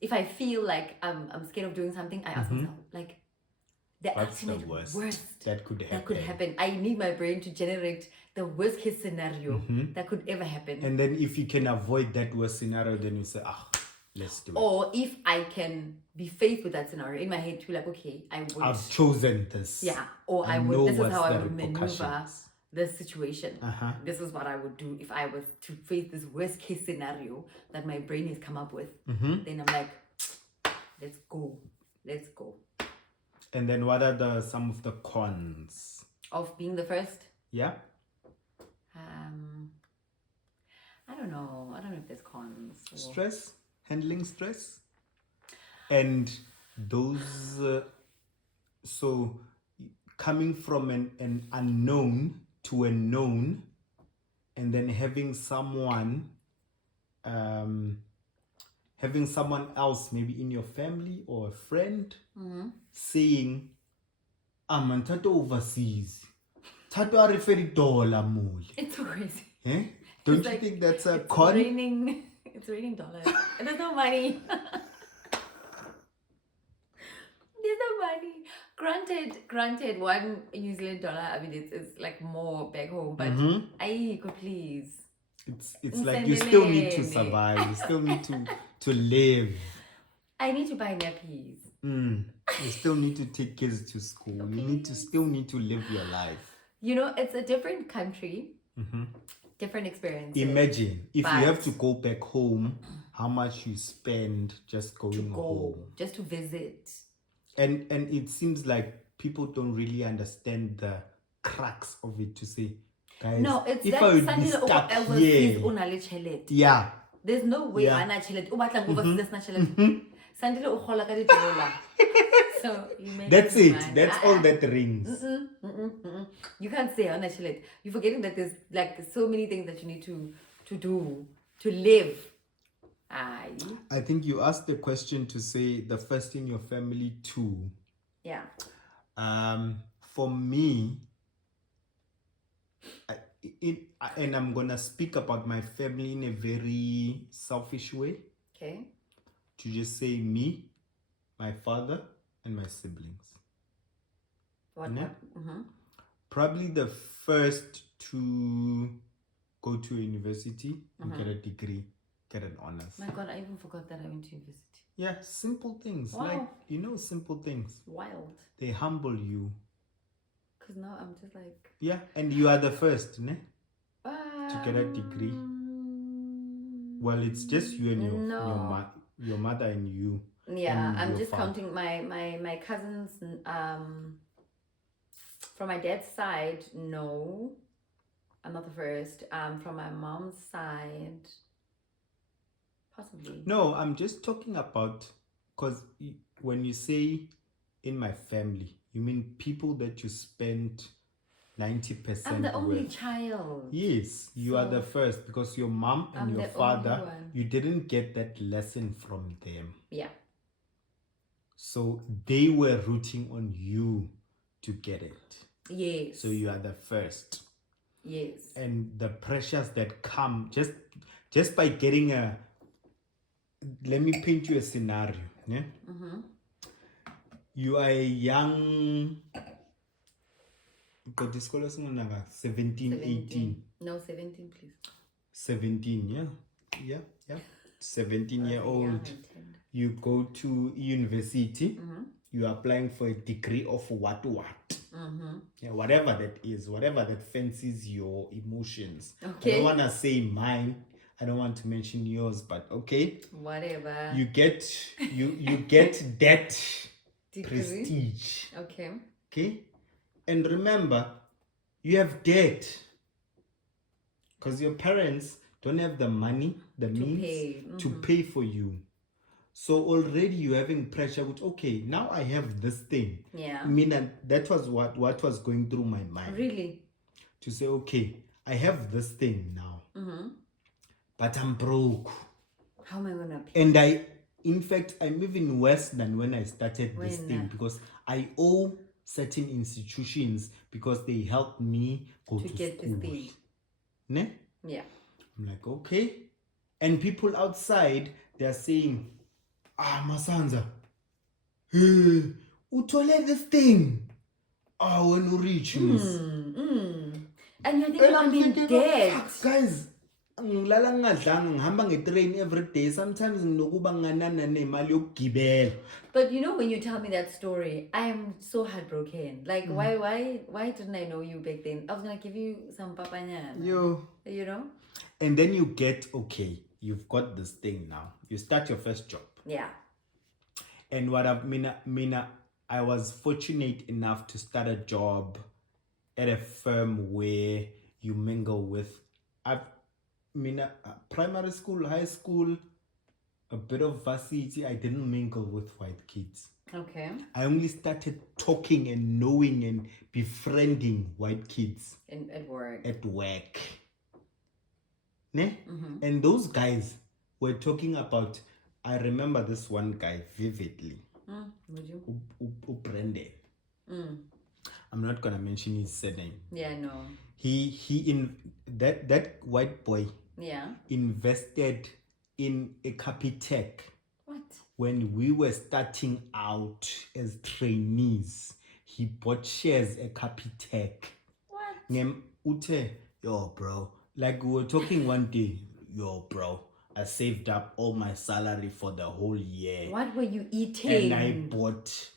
If I feel like I'm scared of doing something, I ask myself, like, what's the worst that could happen? I need my brain to generate the worst case scenario that could ever happen. And then if you can avoid that worst scenario, then you say, let's do it. Or if I can be faced with that scenario in my head, to be like, okay, I've chosen this. Yeah. Or this is how I would maneuver this situation. This is what I would do if I was to face this worst case scenario that my brain has come up with. Then I'm like, let's go. And then what are some of the cons of being the first? Yeah. I don't know if there's cons. Stress, handling stress, and those. So coming from an unknown to a known, and then having someone else, maybe in your family or a friend, saying, I'm tato overseas. Tato are referring $. It's so crazy. Eh? Don't you think that's a con? It's raining dollars. And there's no money. There's no money. Granted, $1 New Zealand dollar, I mean, it's like more back home, but please. It's like you still need to survive. You still need to live. I need to buy nappies. You still need to take kids to school. Okay. You still need to live your life. You know, it's a different country, different experience. Imagine if you have to go back home, how much you spend just going home, just to visit. And it seems like people don't really understand the crux of it, to say, guys, no, it's if that I would be stuck here, yeah, there's no way ana chelet o batla go overseas na chelet sandile o khola ka didola. So that's it. That's all that rings. You can't say ana chelet. You're forgetting that there's like so many things that you need to do to live. I think you asked the question to say the first in your family too. Yeah. For me, and I'm gonna speak about my family in a very selfish way. Okay. To just say me, my father, and my siblings. What? Mm-hmm. Probably the first to go to university and get a degree, get an honors. My God, I even forgot that I went to university. Yeah, simple things. Wow. Like, simple things. Wild. They humble you. Because now I'm just like... Yeah, and you are the first, ne? To get a degree. Well, it's just you and your mother and you. Yeah, I'm just counting my cousins. From my dad's side, no, I'm not the first. From my mom's side, possibly. No, I'm just talking about, because when you say in my family, you mean people that you spent 90% I'm the only child. Yes, you are the first, because your mom and your father, you didn't get that lesson from them. Yeah. So they were rooting on you to get it. Yes. So you are the first. Yes. And the pressures that come just by getting let me paint you a scenario. Yeah? Mm-hmm. You are a young, 17, 18. No, 17, please. 17, yeah. 17-year-old. You go to university. Mm-hmm. You are applying for a degree of what? Mm-hmm. Yeah, whatever that is, whatever that fancies your emotions. Okay. I don't want to say mine. I don't want to mention yours, but okay. Whatever. You get that degree? prestige. Okay. Okay. And remember, you have debt. Because your parents don't have the money, the means to pay for you. So already you're having pressure with, okay, now I have this thing. Yeah. I mean, that was what was going through my mind. Really? To say, okay, I have this thing now. Mm-hmm. But I'm broke. How am I going to pay? And in fact, I'm even worse than when I started this thing, because I owe certain institutions because they helped me go to get school. This thing. Ne? Yeah. I'm like, okay. And people outside, they're saying, Masanza, hey, utole this thing. When you reach And you're thinking I'm in debt. Guys, ngilala ngingadlanga ngihamba ngetrain every day. Sometimes nginokuba nganana nemali yokugibela. But when you tell me that story, I am so heartbroken. Like, why didn't I know you back then? I was gonna give you some papanya. You know? And then you get, okay, you've got this thing now. You start your first job. Yeah. And what I was fortunate enough to start a job at a firm where you mingle with primary school, high school, a bit of varsity. I didn't mingle with white kids. Okay. I only started talking and knowing and befriending white kids at work. Ne? Mm-hmm. And those guys were talking about, I remember this one guy vividly. Would you? Brandon. I'm not gonna mention his surname. Yeah, no. That white boy. Yeah. Invested in a Capitec. What? When we were starting out as trainees, he bought shares at Capitec. What? Yo, bro. Like we were talking one day, yo, bro, I saved up all my salary for the whole year. What were you eating? And I bought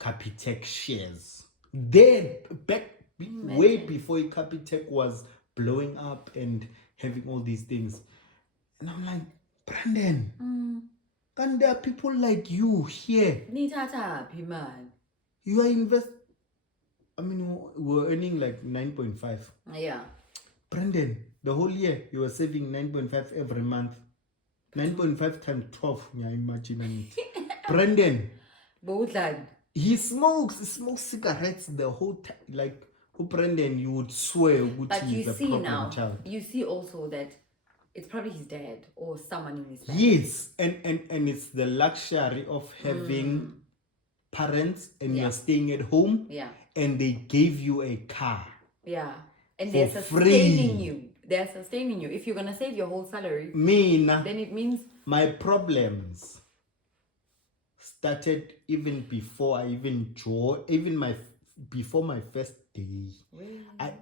Capitec shares. Then, way before Capitec was blowing up and having all these things. And I'm like, Brandon, and there are people like you here. You are we're earning like 9.5. Yeah. Brandon, the whole year you were saving 9.5 every month. 9.5 times 12. Yeah, imagine. Brandon. He smokes cigarettes the whole time. Like, Brandon, you would swear he's a problem child. You see also that it's probably his dad or someone in his family. Yes, and it's the luxury of having parents and you're staying at home. Yeah. And they gave you a car. Yeah. And they're sustaining you. They're sustaining you. If you're gonna save your whole salary, then it means my problems started even before I even joined, before my first day.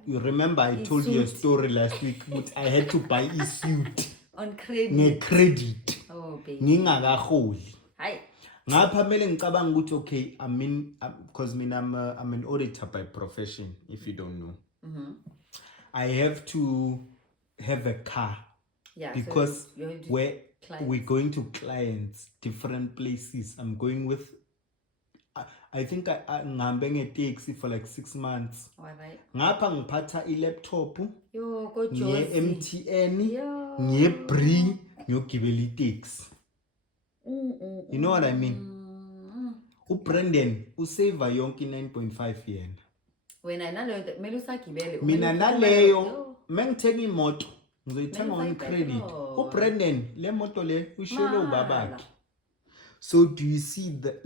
You remember I told you a story last week, but I had to buy a suit on credit. Oh, baby. Ngingakaholi. Hayi. Ngapha mele ngicabanga ukuthi okay, because I'm an auditor by profession, if you don't know. Mm-hmm. I have to have a car. Yeah, because so we're going to clients, different places. I'm going with, I think I'm a taxi for like 6 months. Ngapha ngiphatha i-laptop, nge-MTN, nge-Bree, ngiyogibela i-taxi. You know what I mean? Brandon usave yonke 9.5 yena. Wena nalo kumele usagibele. Mina naleyo mengithenga imoto ngizoyithenga on credit. Brandon le moto le ushiyele ubabakhe. So do you see that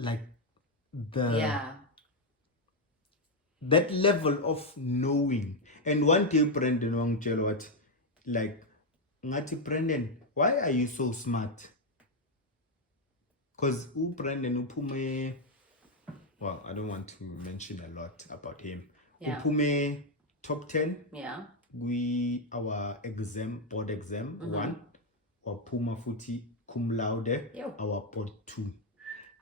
level of knowing? And one day Brandon wangitshela what, like ngathi Brandon, why are you so smart? Because Brandon uphume, well, I don't want to mention a lot about him. Yeah. Uphume top 10. Yeah. Our board exam, mm-hmm. 1. Wapuma futhi cum laude, our board 2.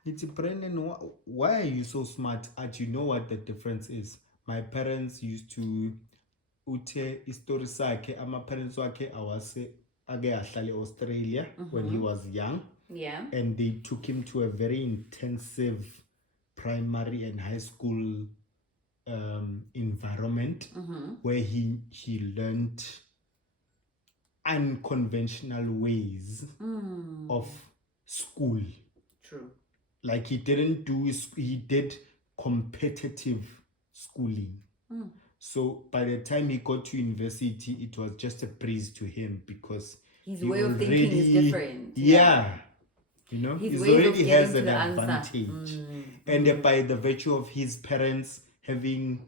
It's Brandon, why are you so smart? And you know what the difference is? My parents used to ute history sakhe, ama parents wakhe awase age ahlale Australia, mm-hmm. when he was young. Yeah. And they took him to a very intensive primary and high school environment, mm-hmm. where he learned unconventional ways of school. True. Like he did competitive schooling. So by the time he got to university, it was just a breeze to him because his way of thinking is different. Yeah. You know, he already has an advantage. And by the virtue of his parents having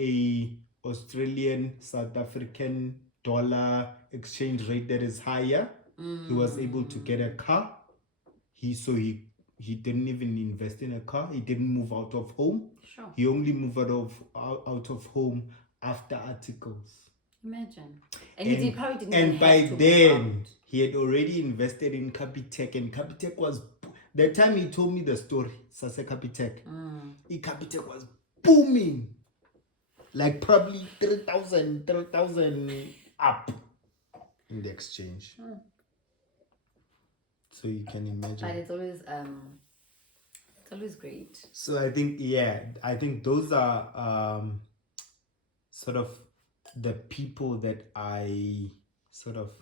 a Australian South African dollar exchange rate that is higher, he was able to get a car. He didn't even invest in a car. He didn't move out of home. Sure. He only moved out of home after articles. Imagine. And he probably didn't. And by then, he had already invested in Capitec, and Capitec was, the time he told me the story, Sase Capitec, Capitec was booming, like probably 3,000 up in the exchange. So you can imagine. But it's always great. So I think those are sort of the people that I sort of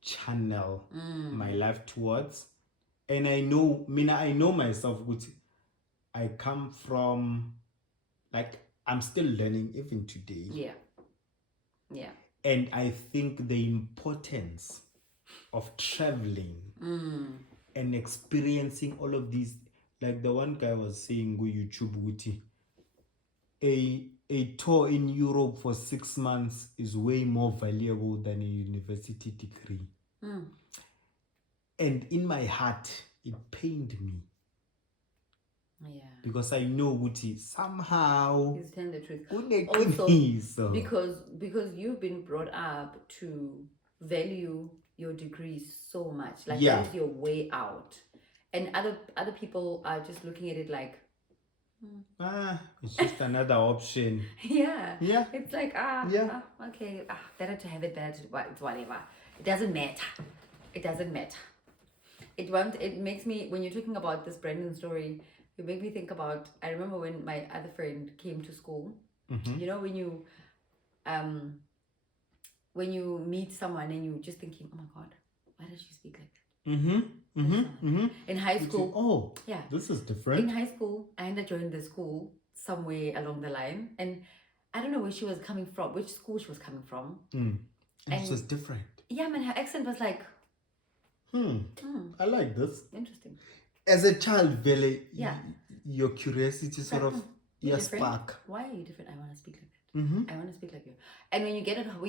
channel my life towards. And I know myself, I come from, like, I'm still learning even today. Yeah. And I think the importance of traveling and experiencing all of these, like the one guy was saying go YouTube, a tour in Europe for 6 months is way more valuable than a university degree. And in my heart, it pained me. Yeah. Because I know Guti somehow. He's telling the truth. Also, because you've been brought up to value your degree so much. Like that is your way out. And other people are just looking at it like, it's just another option. Yeah. It's like, okay, better to have it, it's whatever. It doesn't matter. It makes me, when you're talking about this Brandon story, you make me think about, I remember when my other friend came to school, you know, when you meet someone and you're just thinking, oh my God, why does she speak like that? In high school, this is different. In high school, I ended up joining the school somewhere along the line, and I don't know where she was coming from, which school she was coming from. And it's just different. Yeah, man, her accent was like, I like this. Interesting. As a child, Vele, your curiosity sort of, you're spark. Why are you different? I want to speak like that. I want to speak like you. And when you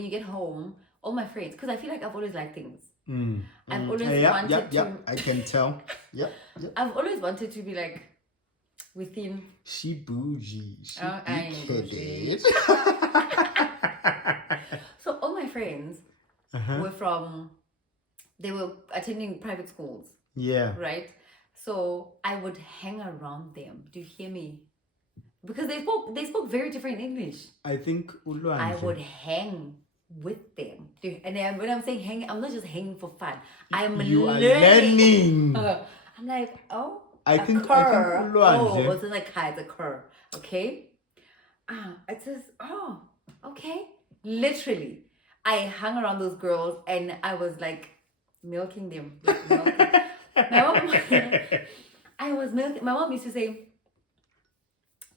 get home, all my friends, because I feel like I've always liked things. I've always wanted to. I can tell. Yep. I've always wanted to be like within. She bougie. She I ain't bougie. So all my friends they were attending private schools. Yeah. Right? So I would hang around them. Do you hear me? Because they spoke very different English. I think I would hang with them. And then when I'm saying hang, I'm not just hanging for fun. I'm learning. I'm like, oh, I think oh, it's like it's a cur. Okay? It says, oh, okay. Literally, I hung around those girls and I was like milking them. My mom used to say,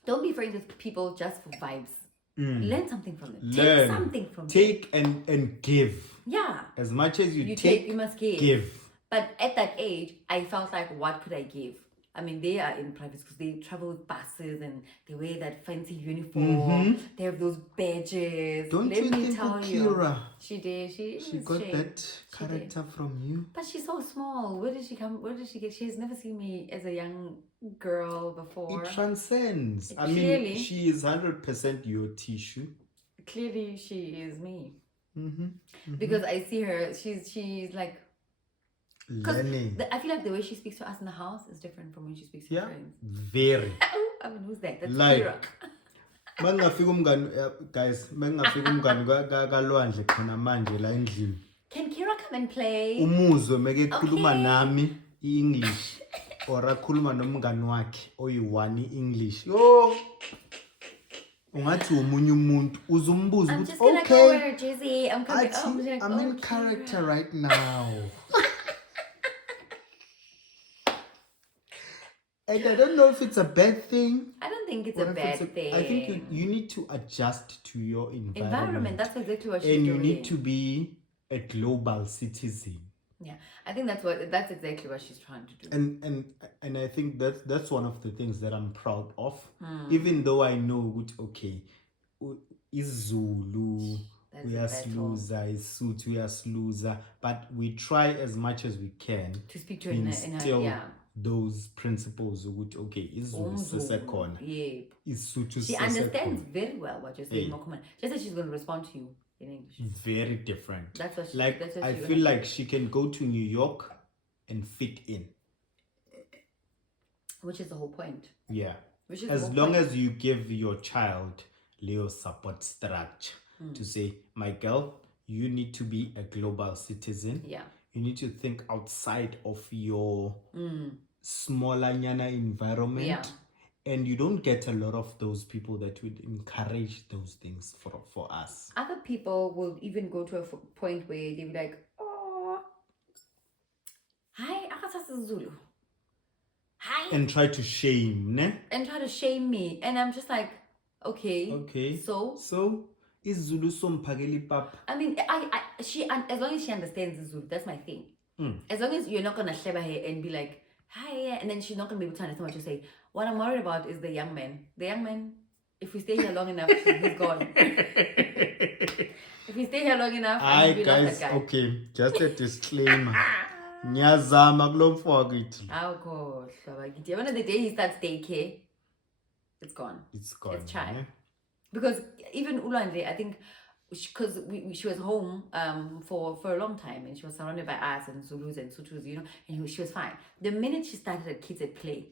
don't be friends with people just for vibes. Learn something from them. Take something from them. Take and give. Yeah. As much as you take, you must give. Give. But at that age, I felt like, what could I give? I mean, they are in private schools. They travel with buses and they wear that fancy uniform. They have those badges. Don't Let you me think tell Kira? She did. She got that character from you. But she's so small. Where did she come? Where did she get? She's never seen me as a young girl before. It transcends. I mean, she is 100% your tissue. Clearly, she is me. Because I see her. She's like. Learning. I feel like the way she speaks to us in the house is different from when she speaks to her friends. Very. I mean, who's that? That's like, Kira. Guys, kalwandle khona manje la endlini. Can Kira come and play? Umuzwe meke khuluma nami English or akhuluma nomngani wakhe oyi-1 English. Yo. Ungathi umunye umuntu uzumbuza I'm just gonna go wear a jersey. I'm coming. I'm in character right now. And I don't know if it's a bad thing. I don't think it's a bad thing. I think you need to adjust to your environment. That's exactly what she's doing. And you need to be a global citizen. Yeah, I think that's exactly what she's trying to do. And I think that's one of the things that I'm proud of. Even though I know, okay, isiZulu, uyasiluza, isiSotho uyasiluza, but we try as much as we can to speak to her in her those principles which isiZulu sisekhona. She understands very well what you're saying. Just that she's going to respond to you in English. Very different. That's what I feel like she can go to New York and fit in. Which is the whole point. Yeah. As long as you give your child Leo support structure to say, my girl, you need to be a global citizen. Yeah. You need to think outside of your smaller nyana environment. Yeah. And you don't get a lot of those people that would encourage those things for us. Other people will even go to a point where they'll be like, oh, hi, Zulu. Hi. And try to shame, ne? And try to shame me. And I'm just like, okay. So is Zulu somphakeli pap? I mean, she as long as she understands Zulu, that's my thing. As long as you're not gonna shame her and be like, hi, and then she's not gonna be able to understand what you say. What I'm worried about is the young man. The young man, if we stay here long enough, he's gone. If we stay here long enough, hi guys, okay, just a disclaimer. Nyazama kulo mfowethu. Awukho, hlaba When the day he starts daycare, it's gone. It's gone. It's chai. Because even Ulwandle, I think, because she was home for a long time and she was surrounded by us and Zulus and Sothos, and she was fine. The minute she started her kids at play,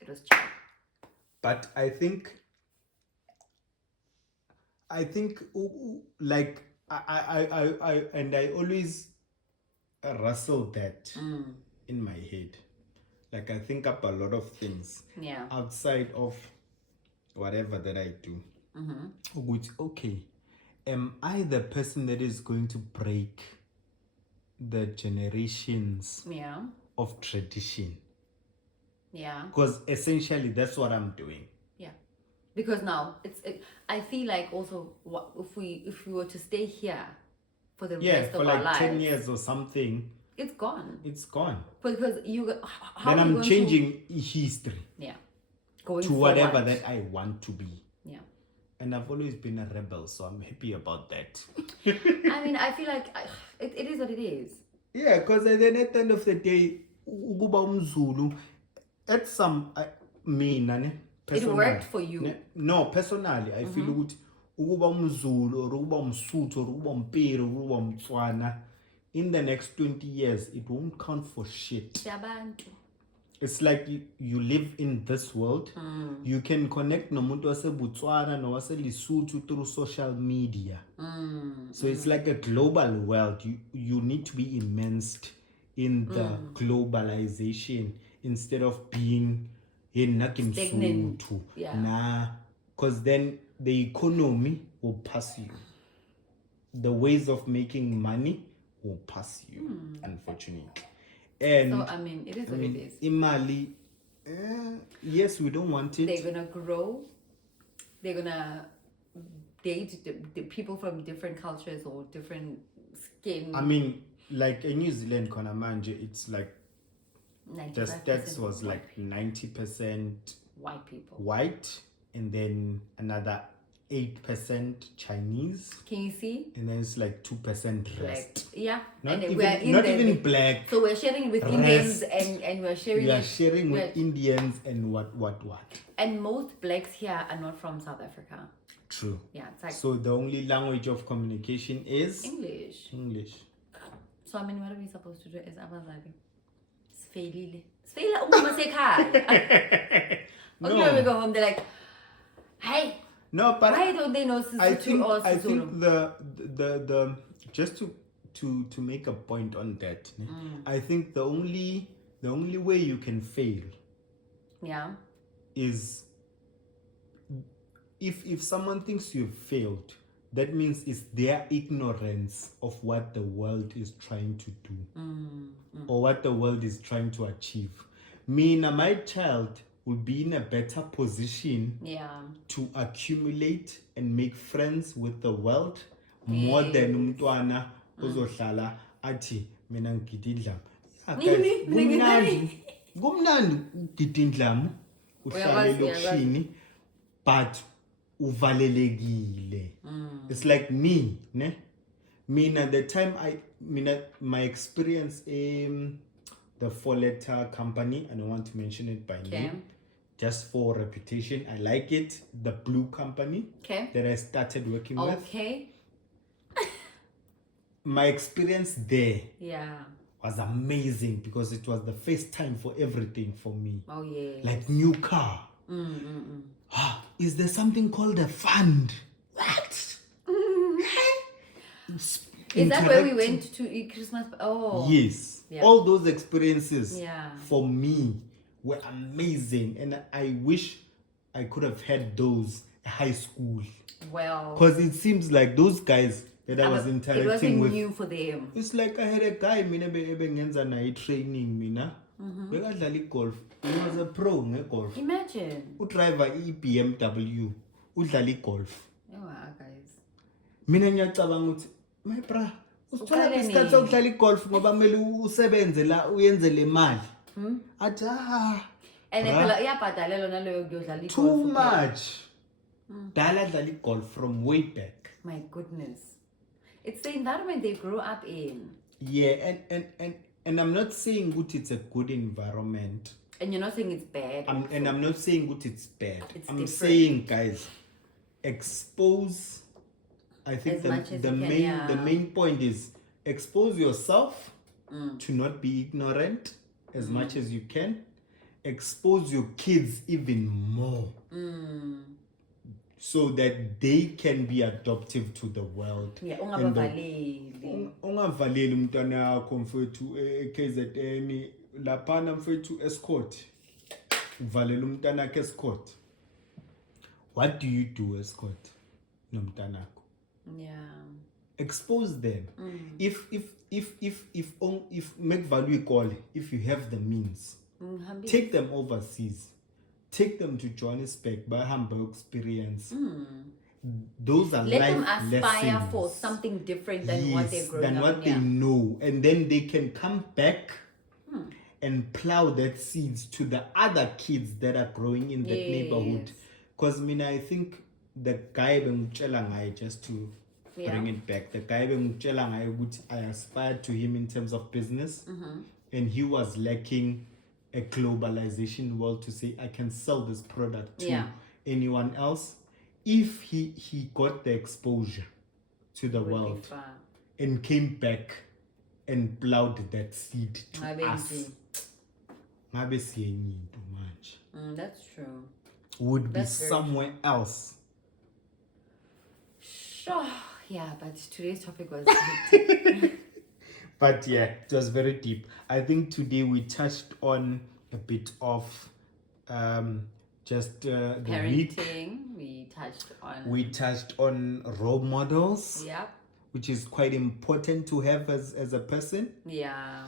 it was chill. But I think like I always wrestle that in my head. Like I think up a lot of things outside of whatever that I do. Which, okay, am I the person that is going to break the generations of tradition? Yeah. Because essentially that's what I'm doing. Yeah. Because now I feel like also if we were to stay here for the rest of our lives, 10 years or something, it's gone. It's gone. Because then I'm changing history. Yeah. Going to whatever that I want to be. Yeah. and I've always been a rebel, so I'm happy about that. I mean, I feel like it is what it is. Yeah, because then at the end of the day, ukuba umZulu, at some mina ne it worked for you. No, personally, I feel good. Ukuba umZulu or ukuba umSotho or ukuba uMpedi or ukuba uMtswana, in the next 20 years, it won't count for shit. It's like you live in this world. You can connect nomuntu wase Botswana no wase Lesotho through social media. So it's like a global world. You need to be immersed in the globalization instead of being stagnant. Because then the economy will pass you. The ways of making money will pass you, unfortunately. And so, I mean, it is what it is. In Mali, yes, we don't want it. They're going to grow. They're going to date the people from different cultures or different skin. I mean, like in New Zealand, Konamanje, it's like the stats was like 90% white people. White, and then another 8% Chinese. Can you see? And then it's like 2% rest. Yeah. Not even black. So we're sharing with Indians and we're sharing. We are sharing with Indians and what. And most blacks here are not from South Africa. True. Yeah. It's like, so the only language of communication is English. So I mean, what are we supposed to do as Abazali? Sfailile. Sfaila uma sekhaya. Okay, when we go home, they're like, hey. No, but why don't they know Sesotho or Sezulu? I think the just to make a point on that, I think the only way you can fail, is if someone thinks you've failed, that means it's their ignorance of what the world is trying to do or what the world is trying to achieve. My child will be in a better position to accumulate and make friends with the world more than umntwana ozohlala athi mina ngigida indlamu. Kumnandi ugida indlamu uhlala elokishini but uvalelekile. It's like me, ne? Mina the time my experience in the 4-letter company, I don't want to mention it by name. Just for reputation, I like it. The blue company that I started working with. My experience there was amazing because it was the first time for everything for me. Oh yeah. Like new car. Is there something called a fund? What? Is that where we went to eat Christmas? Oh. Yes. Yeah. All those experiences for me were amazing, and I wish I could have had those in high school. Well, because it seems like those guys that I was interacting with, it wasn't new for them. It's like I had a guy mina bengenza naye training mina bekadlala golf. He was a pro golf. Imagine udriver BMW udlala golf. Guys, mina ngiyacabanga ukuthi my bra usithola isikhathi sokudlala golf ngoba kumele usebenze la uyenze le mali. Too much. Dala golf from way back. My goodness. It's the environment they grew up in. Yeah, and I'm not saying it's a good environment. And you're not saying it's bad. I'm not saying it's bad. I'm different. saying, guys, expose. I think the main point is expose yourself to not be ignorant as much as you can. Expose your kids even more so that they can be adoptive to the world. Yeah, ungavaleli umntwana wakho mfethu KZN laphana mfethu escort. Uvalela umntwana wakho escort. What do you do escort nomntwana wakho? Yeah. Expose them. If make value call, if you have the means, take them overseas. Take them to Johannesburg by Hamburg experience. Those are let life them aspire lessons. for something different than what they're growing than up what they know, and then they can come back and plow that seeds to the other kids that are growing in that neighborhood. Because I think the guy bengutshela ngaye, just to bring it back, the guy bengutshela ngaye ukuthi I aspired to him in terms of business, and he was lacking a globalization world to say I can sell this product to anyone else. If he got the exposure to the world and came back and plowed that seed to us, that's true. Would be somewhere else. Sure. Yeah, but today's topic was but yeah, it was very deep. I think today we touched on a bit of just the parenting. We touched on role models. Yep. Which is quite important to have as a person. Yeah.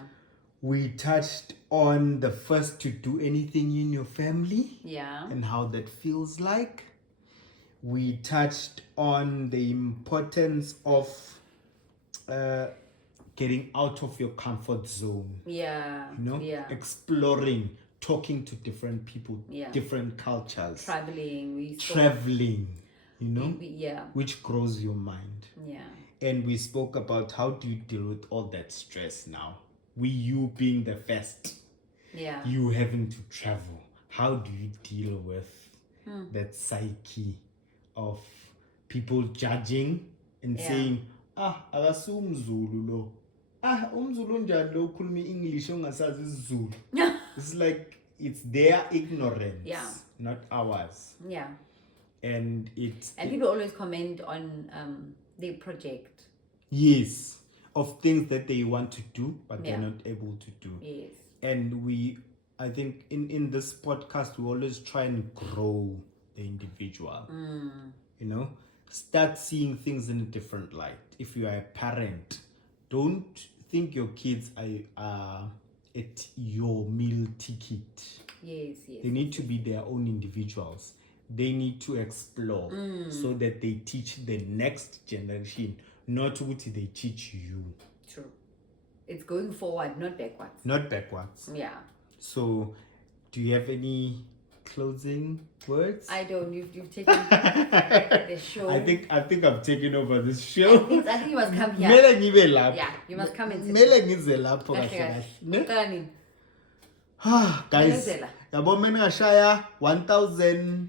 We touched on the first to do anything in your family. Yeah. And how that feels like. We touched on the importance of getting out of your comfort zone. Yeah. Exploring, talking to different people, different cultures. Traveling, which grows your mind. Yeah. And we spoke about how do you deal with all that stress now. You being the first. Yeah. You having to travel. How do you deal with that psyche of people judging and saying, akasu umZulu lo. Umzulu njani lo ukhuluma English ongasazi isiZulu. It's like it's their ignorance, not ours. Yeah. And people always comment on their project. Yes. Of things that they want to do, but they're not able to do. Yes. And I think in this podcast, we always try and grow the individual. Start seeing things in a different light. If you are a parent, don't think your kids are at your meal ticket. Yes. They need to be their own individuals. They need to explore so that they teach the next generation, not what they teach you. True. It's going forward, not backwards. Not backwards. Yeah. So, do you have any closing words? I don't. You've taken the show. I think I've taken over this show. I think you must come here. Yeah, you must come and guys, yabo mina ngashaya 1,000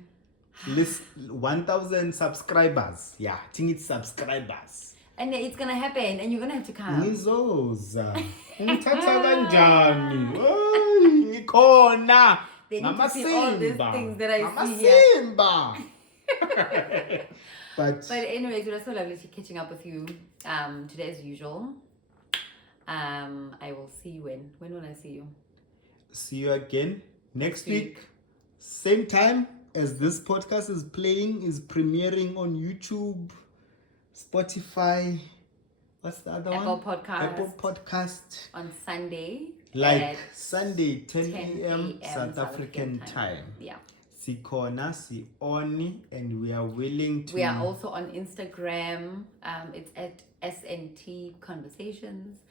subscribers. Yeah, I think it's subscribers. And it's gonna happen, and you're gonna have to come. Ngizoza. Ngithatha kanjani? Ngikhona. They need to see all these things that I see here. But anyways, it was so lovely catching up with you today as usual. I will see you when will I see you? See you again next week. Same time as this podcast is premiering on YouTube, Spotify. What's the other one? Apple Podcast. On Sunday. Sunday, 10 a.m. South African time. Yeah. Sikona, Sioni, and we are willing to... We are also on Instagram. It's at SNT Conversations.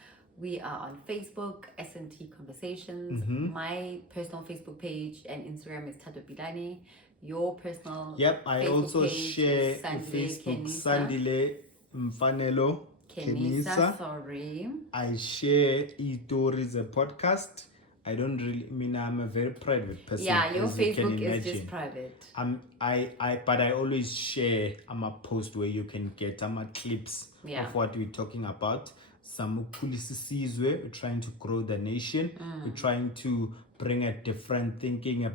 We are on Facebook, SNT Conversations. My personal Facebook page and Instagram is Tato Bilani. Your personal I Facebook also page share Sandile Facebook Sandile Mfanelo Kenisa. Sorry. I share eStories, a podcast. I don't really I'm a very private person. Yeah, your Facebook is just private. But I always share a post where you can get clips of what we're talking about. Some we're trying to grow the nation. We're trying to bring a different thinking, a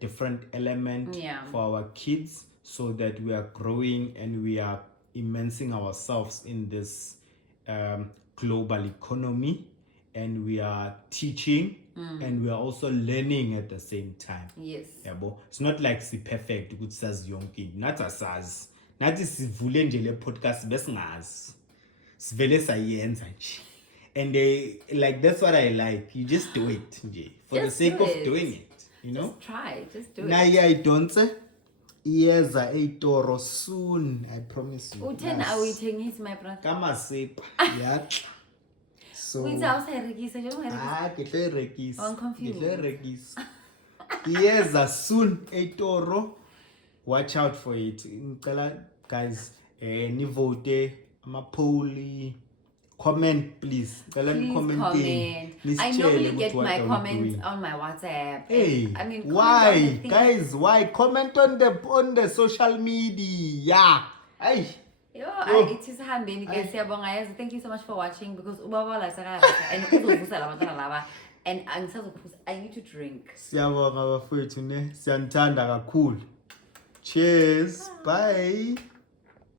different element for our kids, so that we are growing and we are immersing ourselves in this global economy, and we are teaching and we are also learning at the same time. Yes. It's not like it's perfect. It says yonke. Not as us. Not is vule nje le podcast besingazi. Sivele sayenza nje. And like that's what I like. You just do it nje for the sake of doing it. Just try. Just do it. Na I don't say. Iyeza eToro soon. I promise you. Uten awuyithengisi my brother. Kama sepa. Yeah. So I'm confused. Iyeza soon eToro. watch out for it. Ngicela guys, nivote ama-poll, comment please. Please comment. I normally get my comments on my WhatsApp. Hey, I mean, why, guys? Why comment on the social media? Hey. It is hambeni guys. Thank you so much for watching because and I need to drink. Siyabonga bafowethu ne. Siyanthanda kakhulu. Cheers. Bye.